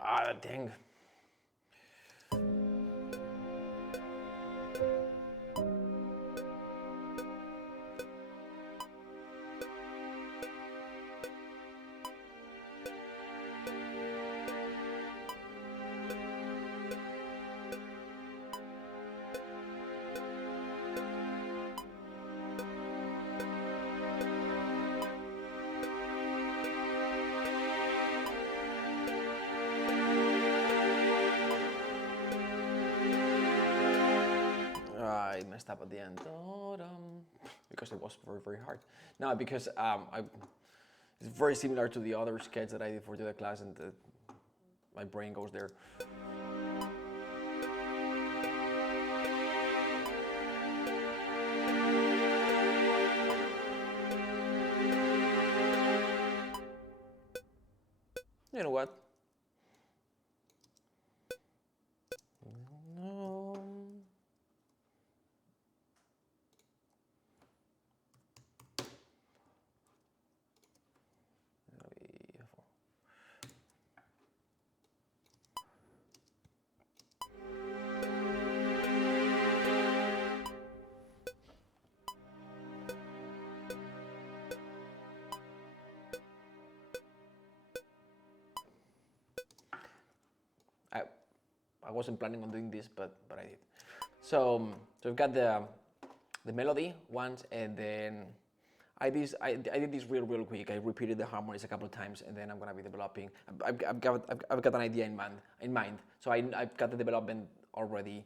Ah, dang. I messed up at the end because it was very, very hard. No, because it's very similar to the other sketch that I did for the other class, and my brain goes there. You know what? No. I wasn't planning on doing this, but I did. So we've got the melody once, and then I did this real quick. I repeated the harmonies a couple of times, and then I'm gonna be developing. I've got an idea in mind. So I've got the development already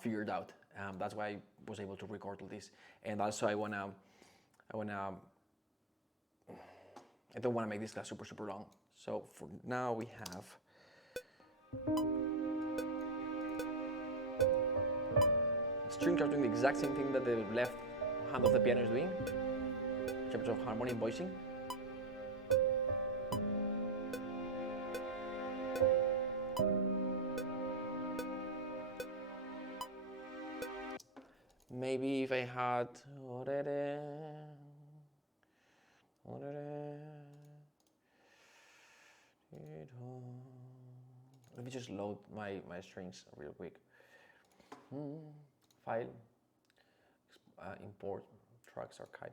figured out. That's why I was able to record all this, and also I don't wanna make this class super long. So for now we have. Strings are doing the exact same thing that the left hand of the piano is doing in terms of harmony and voicing. Maybe if I had. Let me just load my strings real quick. File, import tracks archive.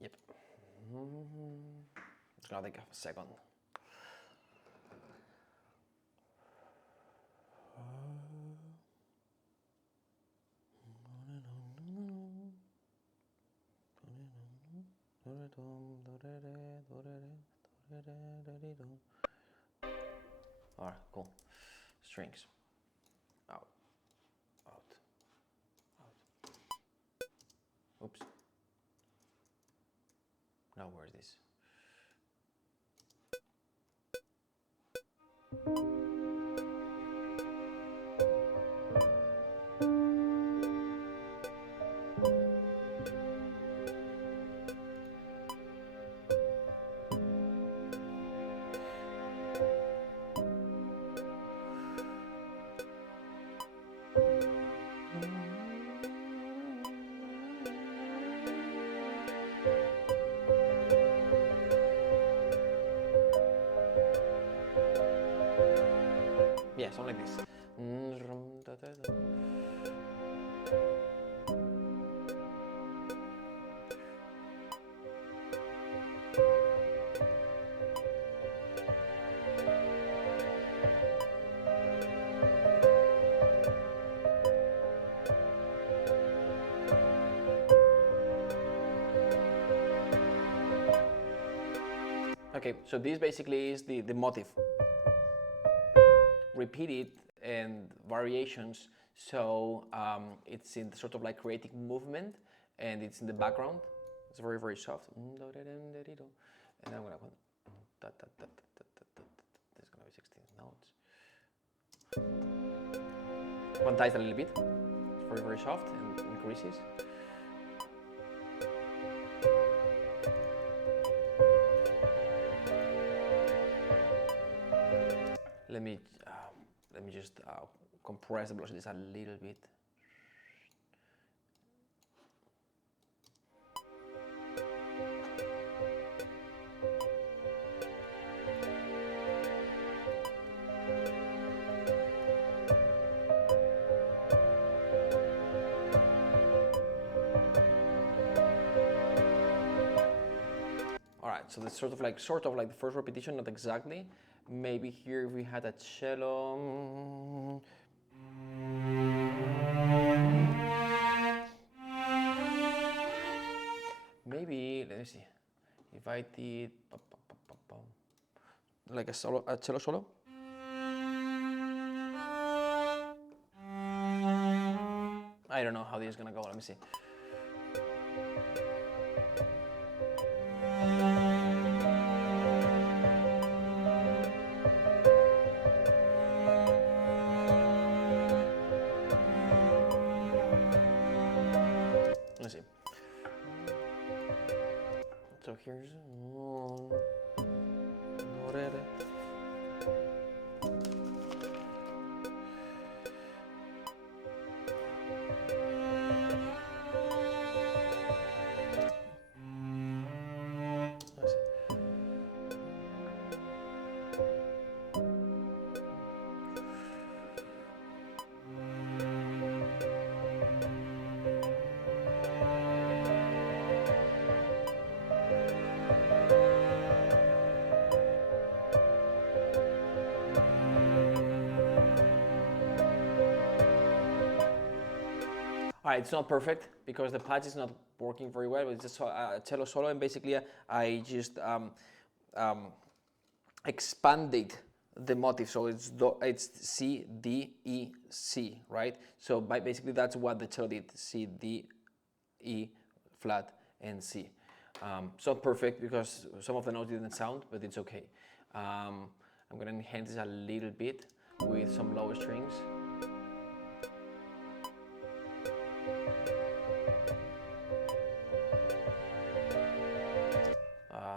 Yep. It's gonna take a second. All right, cool. Strings. Out. Oops. Now where is this? Yeah, something like this. Okay, so this basically is the motif. repeated and variations. So it's in sort of like creating movement, and it's in the background. It's very, very soft. And I'm gonna there's gonna be 16 notes. Quantize a little bit. It's very, very soft and increases. Let me just compress the velocities a little bit. All right, so that's sort of like the first repetition, not exactly. Maybe here we had a cello. Maybe, let me see, if I did like a cello solo. I don't know how this is gonna go, let me see. Let's see. So here's it's not perfect because the patch is not working very well. It's just a cello solo, and basically I just expanded the motif. So it's C, D, E, C, right? So basically that's what the cello did: C, D, E, flat, and C. It's not perfect because some of the notes didn't sound, but it's okay. I'm gonna enhance this a little bit with some lower strings.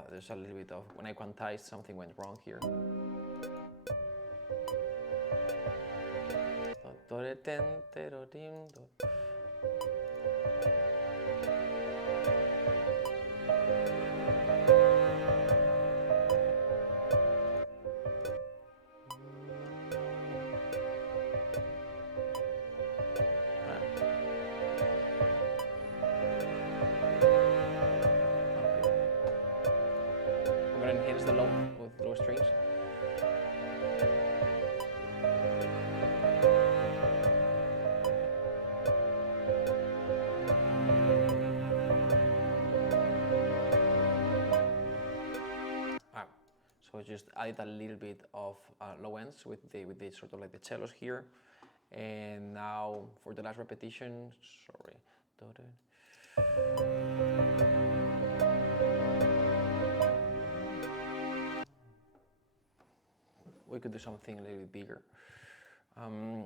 There's a little bit of, when I quantized, something went wrong here. Enhance the low with low strings. So just added a little bit of low ends with the sort of like the cellos here, and now for the last repetition, sorry. We could do something a little bit bigger.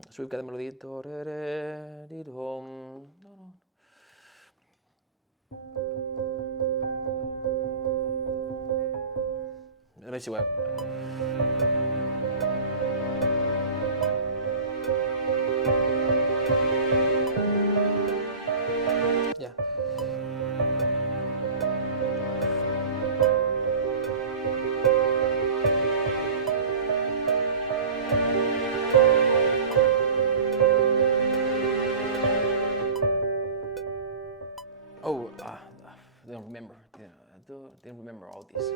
So we've got the melody. Let me see what. Yeah. Oh, I don't remember. I didn't remember all this.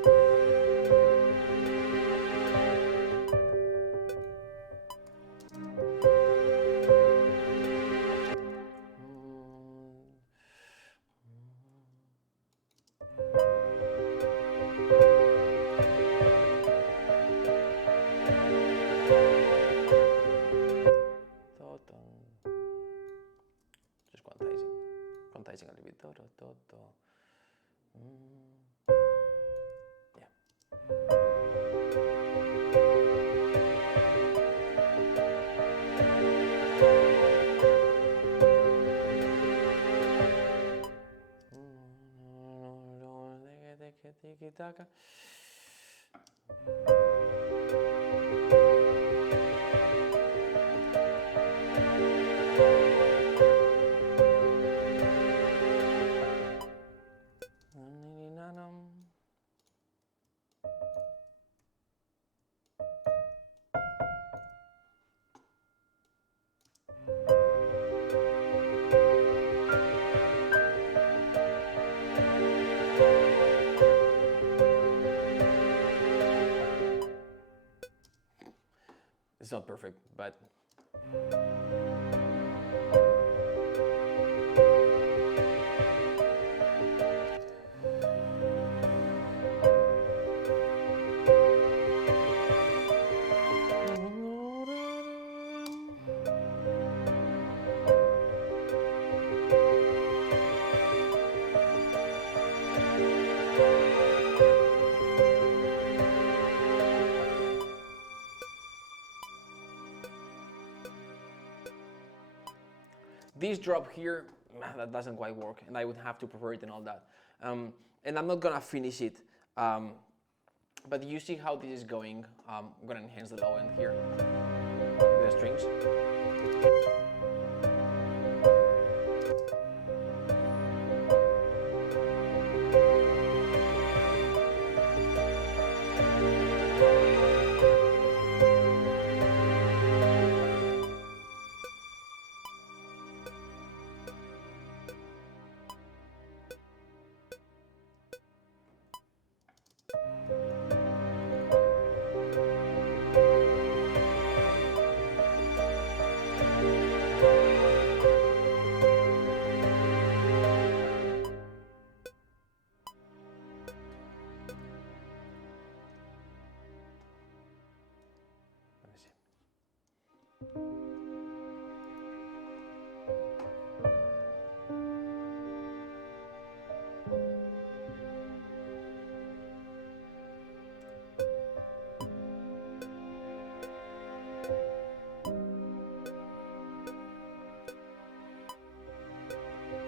quantizing a little bit. Do, do, do, do. Yeah. Tiki-taka. It's not perfect, but this drop here, that doesn't quite work, and I would have to prefer it and all that. And I'm not gonna finish it, but you see how this is going. I'm gonna enhance the low end here with the strings.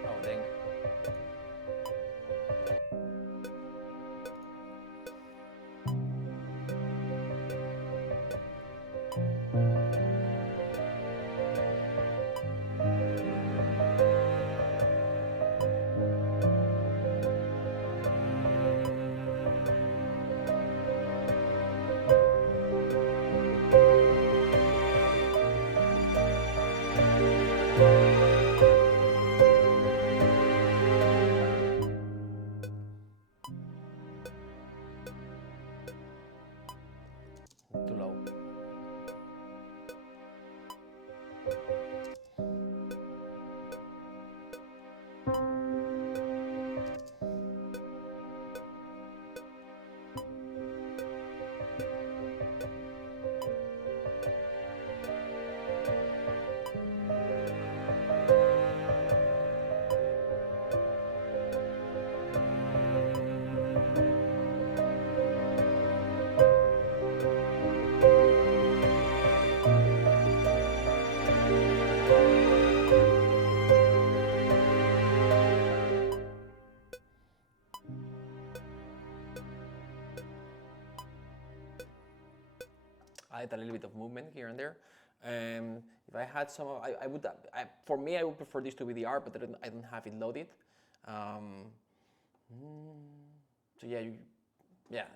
Oh, dang. Too low. I had a little bit of movement here and there. If I had some, I would. For me, I would prefer this to be the R, but I don't have it loaded. So yeah,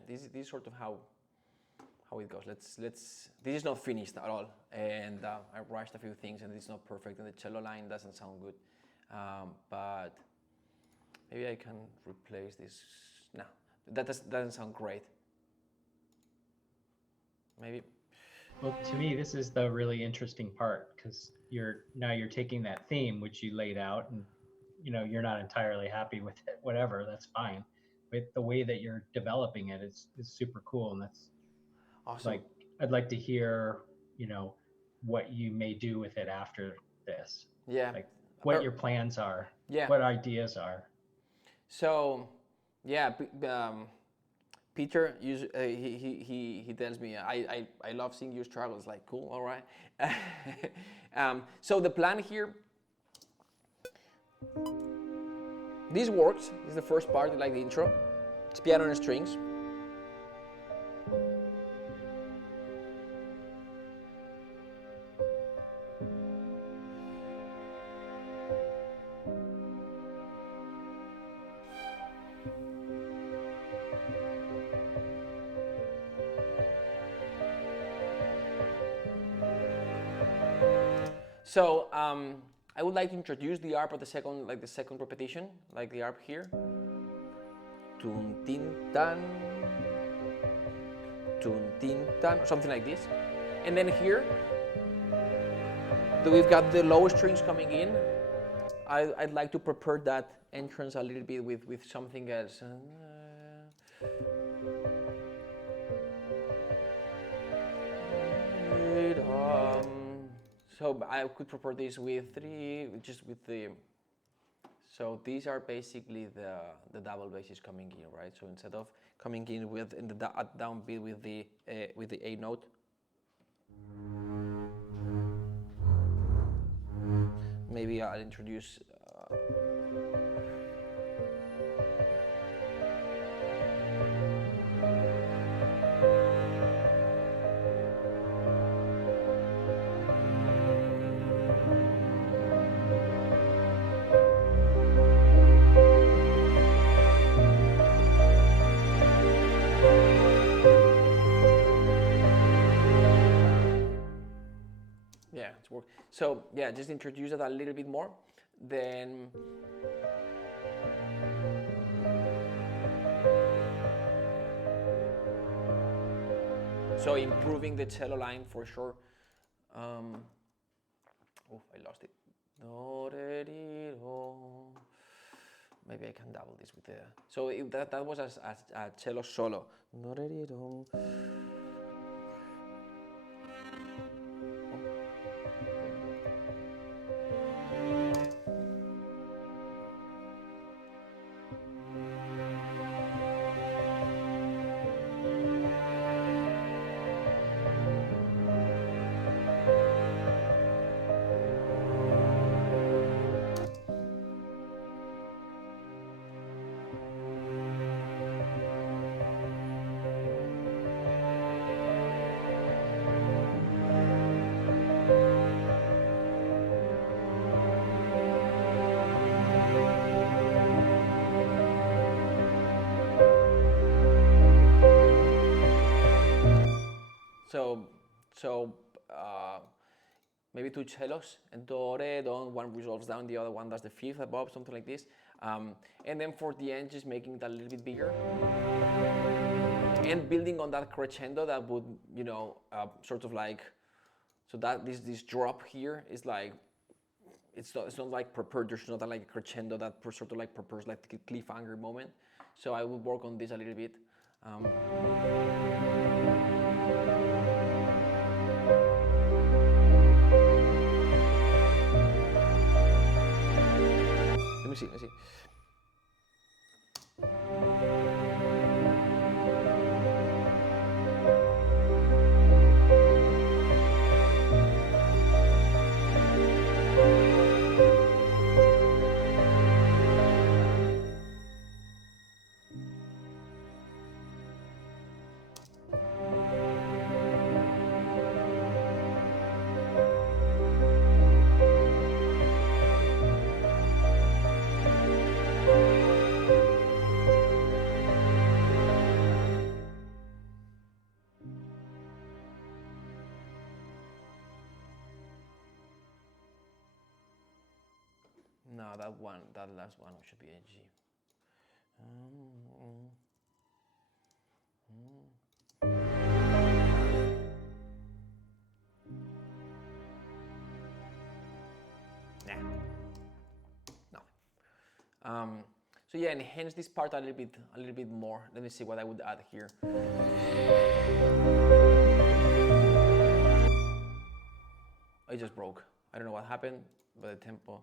this is sort of how it goes. Let's. This is not finished at all, and I rushed a few things, and it's not perfect, and the cello line doesn't sound good. But maybe I can replace this. No, that doesn't sound great. Maybe. Well, to me, this is the really interesting part, because you're taking that theme which you laid out, and you're not entirely happy with it. Whatever, that's fine. But the way that you're developing it is super cool, and that's Awesome. like, I'd like to hear what you may do with it after this. Yeah. Like, what your plans are, Yeah. what ideas are. So, yeah, Peter, he tells me, I love seeing you struggle. It's like, cool, all right. So the plan here, this works. This is the first part, like the intro. It's piano and strings. So I would like to introduce the arp of the second, like the second repetition, like the arp here. Tun tin tan, tun tin tan, or something like this. And then here, we've got the low strings coming in. I'd like to prepare that entrance a little bit with something else. So I could prepare this with three, just with the. So these are basically the double basses coming in, right? So instead of coming in with in the downbeat with the A note, maybe I'll introduce. Yeah, it's work. So yeah, just introduce it a little bit more. Then so improving the cello line for sure. Oh, I lost it. Maybe I can double this with the. So that was a cello solo. So maybe two cellos and do, re, do, one resolves down, the other one does the fifth above, something like this. And then for the end, just making that a little bit bigger. And building on that crescendo that would, sort of like, so that this drop here is like, it's not like prepared, there's not like a crescendo that sort of like prepares like the cliffhanger moment. So I will work on this a little bit. Let me see. No, that last one should be a G. Nah. No. So yeah, enhance this part a little bit more. Let me see what I would add here. I just broke. I don't know what happened, but the tempo.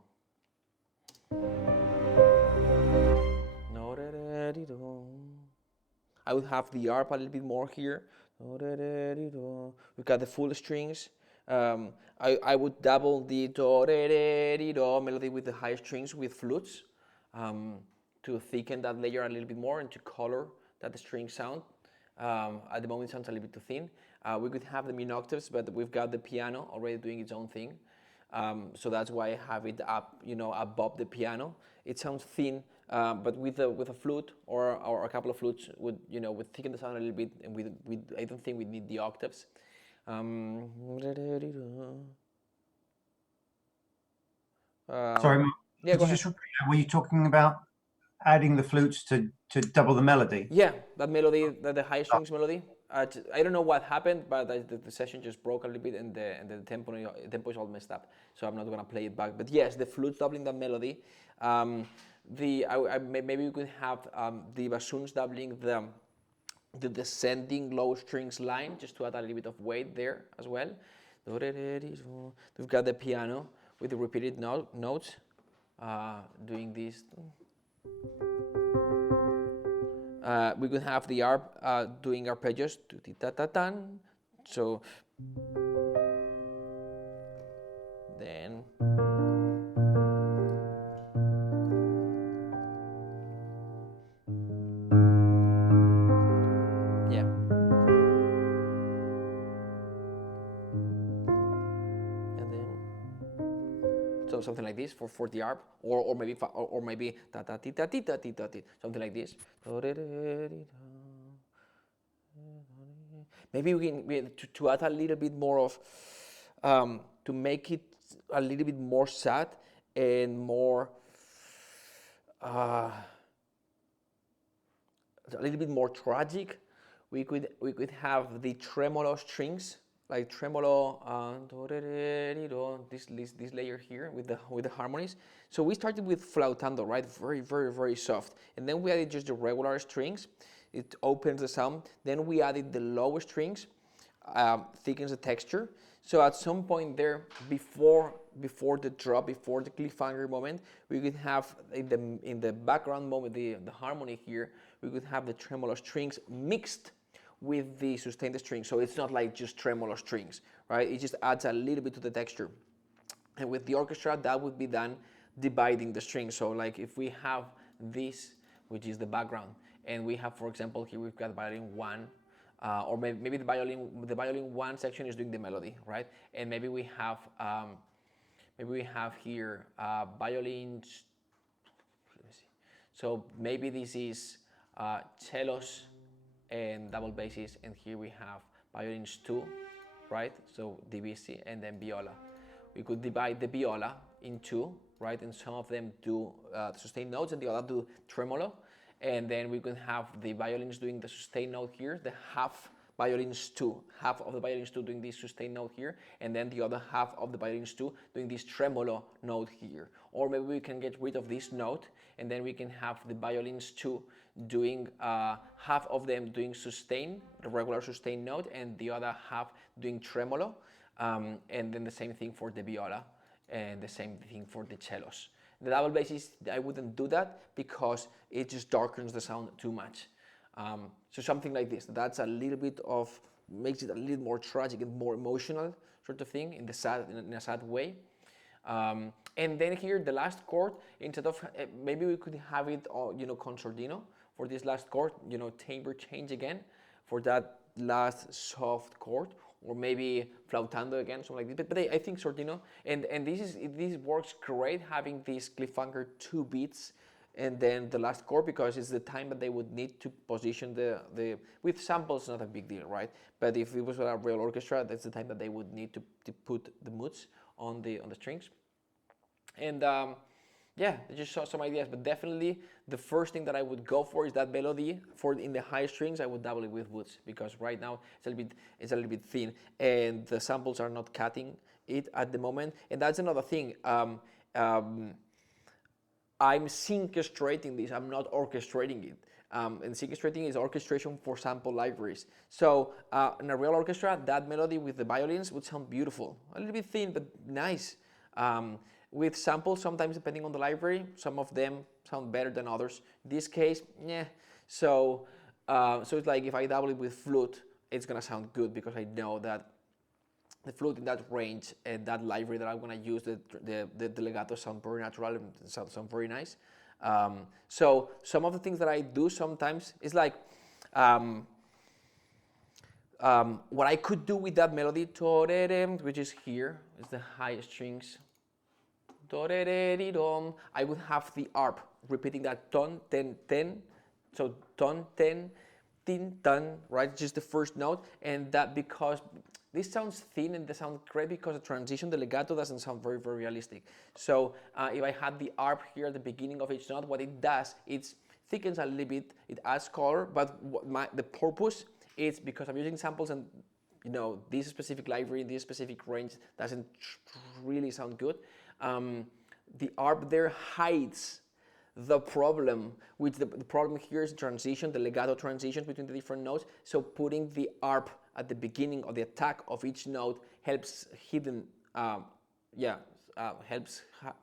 I would have the arp a little bit more here. We've got the full strings. I would double the do melody with the high strings with flutes to thicken that layer a little bit more and to color that string sound. At the moment it sounds a little bit too thin. We could have the min octaves, but we've got the piano already doing its own thing. So that's why I have it up, above the piano. It sounds thin, but with a flute or a couple of flutes would thicken the sound a little bit, and I don't think we need the octaves. Sorry, Mark, yeah, could go you ahead. just repeat that? Were you talking about adding the flutes to double the melody? Yeah, that melody, the high strings melody. I don't know what happened, but the session just broke a little bit, and the tempo is all messed up. So I'm not gonna play it back. But yes, the flute doubling that melody. Maybe we could have the bassoons doubling the descending low strings line, just to add a little bit of weight there as well. We've got the piano with the repeated notes doing this. We could have the arp doing arpeggios. So then yeah. And then so something like this for the arp, or maybe ta ta ti ta ti ta ti ta ti, something like this. Maybe we can to add a little bit more of to make it a little bit more sad and more a little bit more tragic. We could have the tremolo strings, like tremolo, this layer here with the harmonies. So we started with flautando, right? Very, very, very soft, and then we added just the regular strings. It opens the sound. Then we added the lower strings, thickens the texture. So at some point there, before the drop, before the cliffhanger moment, we could have in the background moment, the harmony here, we could have the tremolo strings mixed with the sustained strings. So it's not like just tremolo strings, right? It just adds a little bit to the texture. And with the orchestra, that would be done dividing the strings. So like if we have this, which is the background, and we have, for example, here we've got violin 1, or maybe the violin 1 section is doing the melody, right? And maybe we have here violins. Let me see. So maybe this is cellos and double basses, and here we have violins 2, right? So divisi, and then viola. We could divide the viola in 2, right? And some of them do sustained notes, and the other do tremolo. And then we can have the violins doing the sustained note here, the half of the violins 2 doing this sustained note here, and then the other half of the violins 2 doing this tremolo note here. Or maybe we can get rid of this note, and then we can have the violins 2 doing half of them doing sustain, the regular sustained note, and the other half doing tremolo, and then the same thing for the viola, and the same thing for the cellos. The double basses, I wouldn't do that because it just darkens the sound too much. So something like this, that's a little bit of, makes it a little more tragic and more emotional sort of thing in a sad way. And then here, the last chord, instead of, maybe we could have it, concertino for this last chord, timbre change again for that last soft chord, or maybe flautando again, something like this. But I think sortino, and this works great having this cliffhanger 2 beats and then the last chord, because it's the time that they would need to position the with samples, not a big deal, right? But if it was a real orchestra, that's the time that they would need to put the moods on the strings. And yeah, I just saw some ideas, but definitely the first thing that I would go for is that melody. For in the high strings, I would double it with woods, because right now it's a little bit thin, and the samples are not cutting it at the moment. And that's another thing. I'm synchrostrating this. I'm not orchestrating it. And synchrostrating is orchestration for sample libraries. So in a real orchestra, that melody with the violins would sound beautiful. A little bit thin, but nice. with samples, sometimes depending on the library, some of them sound better than others. In this case, yeah. So it's like if I double it with flute, it's gonna sound good because I know that the flute in that range and that library that I'm gonna use, the legato sound very natural and sound very nice. So some of the things that I do sometimes is like, what I could do with that melody, which is here, is the high strings. I would have the arp repeating that ton, ten, ten. So ton, ten, tin, ton, right? Just the first note. And that because this sounds thin and they sound great because the transition, the legato doesn't sound very, very realistic. So if I had the arp here at the beginning of each note, what it does, it thickens a little bit, it adds color, but the purpose is because I'm using samples and this specific library, this specific range doesn't really sound good. The arp there hides the problem, which the problem here is transition, the legato transition between the different notes. So putting the arp at the beginning of the attack of each note helps hidden,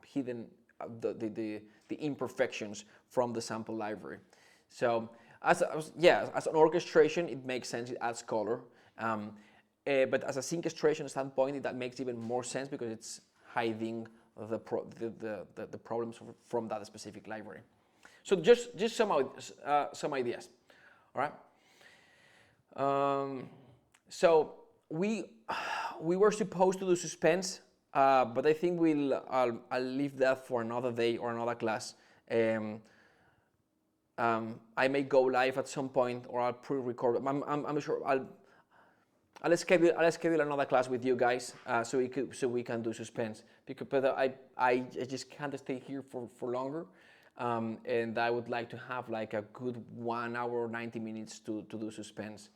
hidden the imperfections from the sample library. So as an orchestration, it makes sense. It adds color, but as a syncastration standpoint, that makes even more sense because it's hiding the problems from that specific library. So just some ideas, all right? So we were supposed to do suspense, but I think I'll leave that for another day or another class. I may go live at some point, or I'll pre-record. I'm sure I'll schedule another class with you guys so we can do suspense. But I just can't stay here for longer, and I would like to have like a good 1 hour or 90 minutes to do suspense.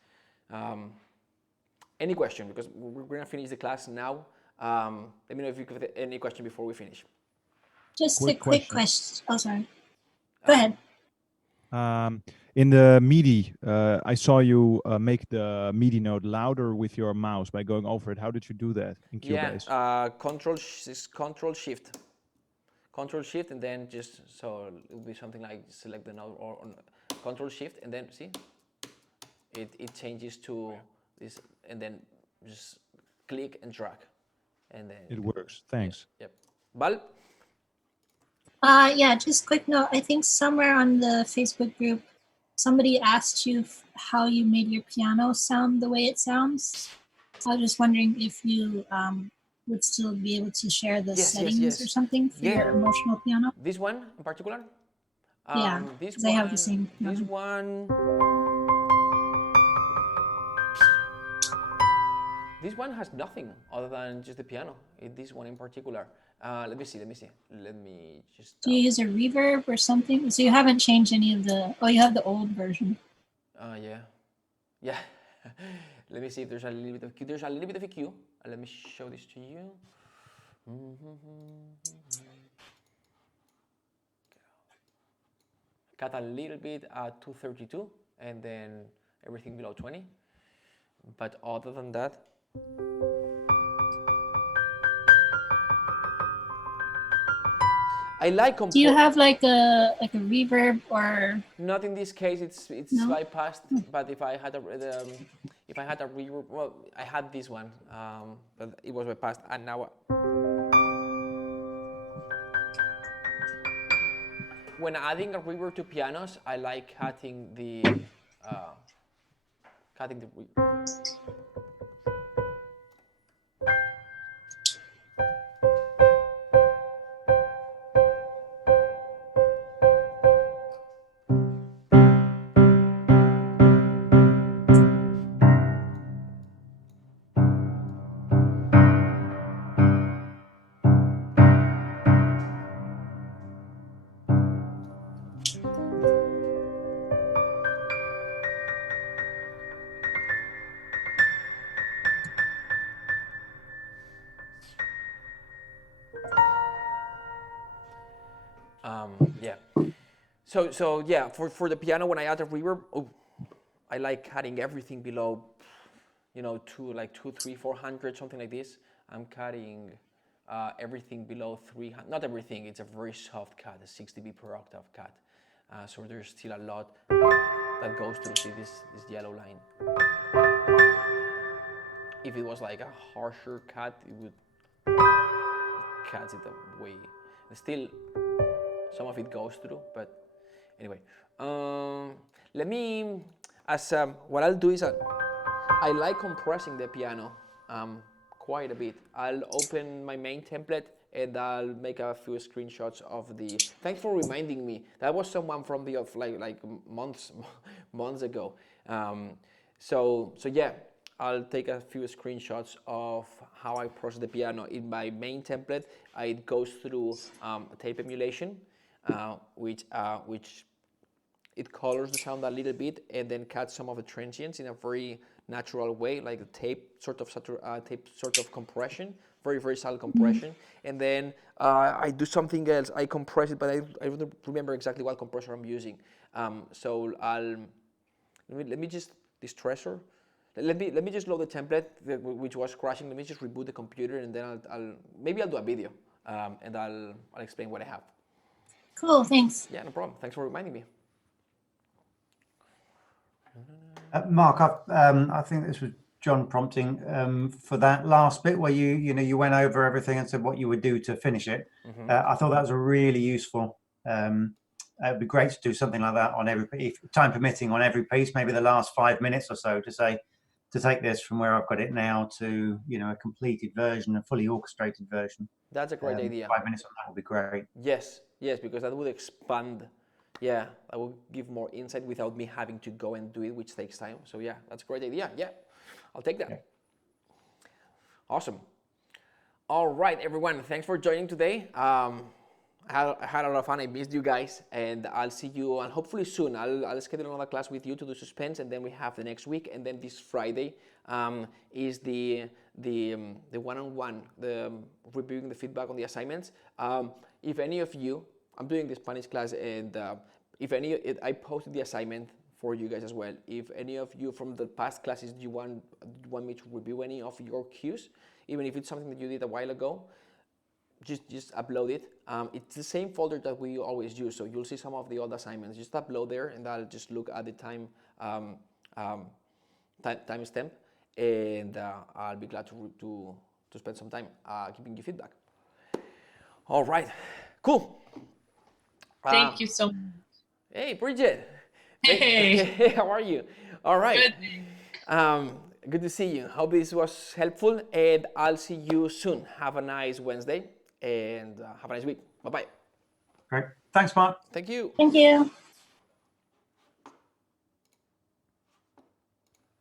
Any question? Because we're gonna finish the class now. Let me know if you have any question before we finish. Just a quick question. Oh, sorry. Go ahead. In the MIDI, I saw you make the MIDI note louder with your mouse by going over it. How did you do that in Cubase? Yeah, Control Shift, and then just so it will be something like select the note or Control Shift, and then see, it changes to this, and then just click and drag, and then it works. Thanks. Yep. Val? Yeah, just quick note. I think somewhere on the Facebook group, somebody asked you how you made your piano sound the way it sounds. I was just wondering if you would still be able to share the settings or something for your emotional piano. This one in particular? Yeah, because I have the same piano. This one has nothing other than just the piano. This one in particular. Let me see. Let me just. Do you use a reverb or something? So you haven't changed any of the. Oh, you have the old version. Yeah. Let me see if there's a little bit of EQ. There's a little bit of EQ. Let me show this to you. Got a little bit at 232, and then everything below 20. But other than that. I like. Do you have like a reverb or? Not in this case. It's no? bypassed. But if I had a reverb, well, I had this one, but it was bypassed, and now. When adding a reverb to pianos, I like cutting the reverb. Yeah. So yeah, for the piano, when I add a reverb, I like cutting everything below, 2, 300, 400, something like this. I'm cutting everything below 300, not everything, it's a very soft cut, a 6 dB per octave cut. So there's still a lot that goes through, see this yellow line. If it was like a harsher cut, it would cut it away. Still, some of it goes through, but anyway. Let me, what I'll do is I like compressing the piano quite a bit. I'll open my main template and I'll make a few screenshots of the. Thanks for reminding me. That was someone from the like months ago. So yeah, I'll take a few screenshots of how I process the piano in my main template. It goes through tape emulation, which it colors the sound a little bit and then cuts some of the transients in a very natural way, like a tape sort of compression, very subtle compression. And then I do something else. I compress it, but I don't remember exactly what compressor I'm using. So let me just distressor. Let me just load the template which was crashing. Let me just reboot the computer and then maybe I'll do a video and I'll explain what I have. Cool, thanks. Yeah, no problem. Thanks for reminding me. Mark, I think this was John prompting for that last bit where you went over everything and said what you would do to finish it. I thought that was a really useful. It'd be great to do something like that on every, if time permitting, on every piece. Maybe the last 5 minutes or so to say, to take this from where I've got it now to a completed version, a fully orchestrated version. That's a great idea. 5 minutes on that would be great. Yes, because that would expand. Yeah, that will give more insight without me having to go and do it, which takes time. So yeah, that's a great idea. Yeah, I'll take that. Okay. Awesome. All right, everyone. Thanks for joining today. I had a lot of fun. I missed you guys, and I'll see you and hopefully soon. I'll schedule another class with you to do Suspense, and then we have the next week, and then this Friday is the one-on-one, the reviewing the feedback on the assignments. If any of you, I'm doing the Spanish class, and I posted the assignment for you guys as well. If any of you from the past classes you want me to review any of your cues, even if it's something that you did a while ago, just upload it. It's the same folder that we always use, so you'll see some of the old assignments. Just upload there, and I'll just look at the timestamp, and I'll be glad to spend some time giving you feedback. All right, cool. Thank you so much. Hey, Bridget. Hey. How are you? All right. Good. Good to see you. Hope this was helpful, and I'll see you soon. Have a nice Wednesday, and have a nice week. Bye-bye. Great. Thanks, Mark. Thank you. Thank you.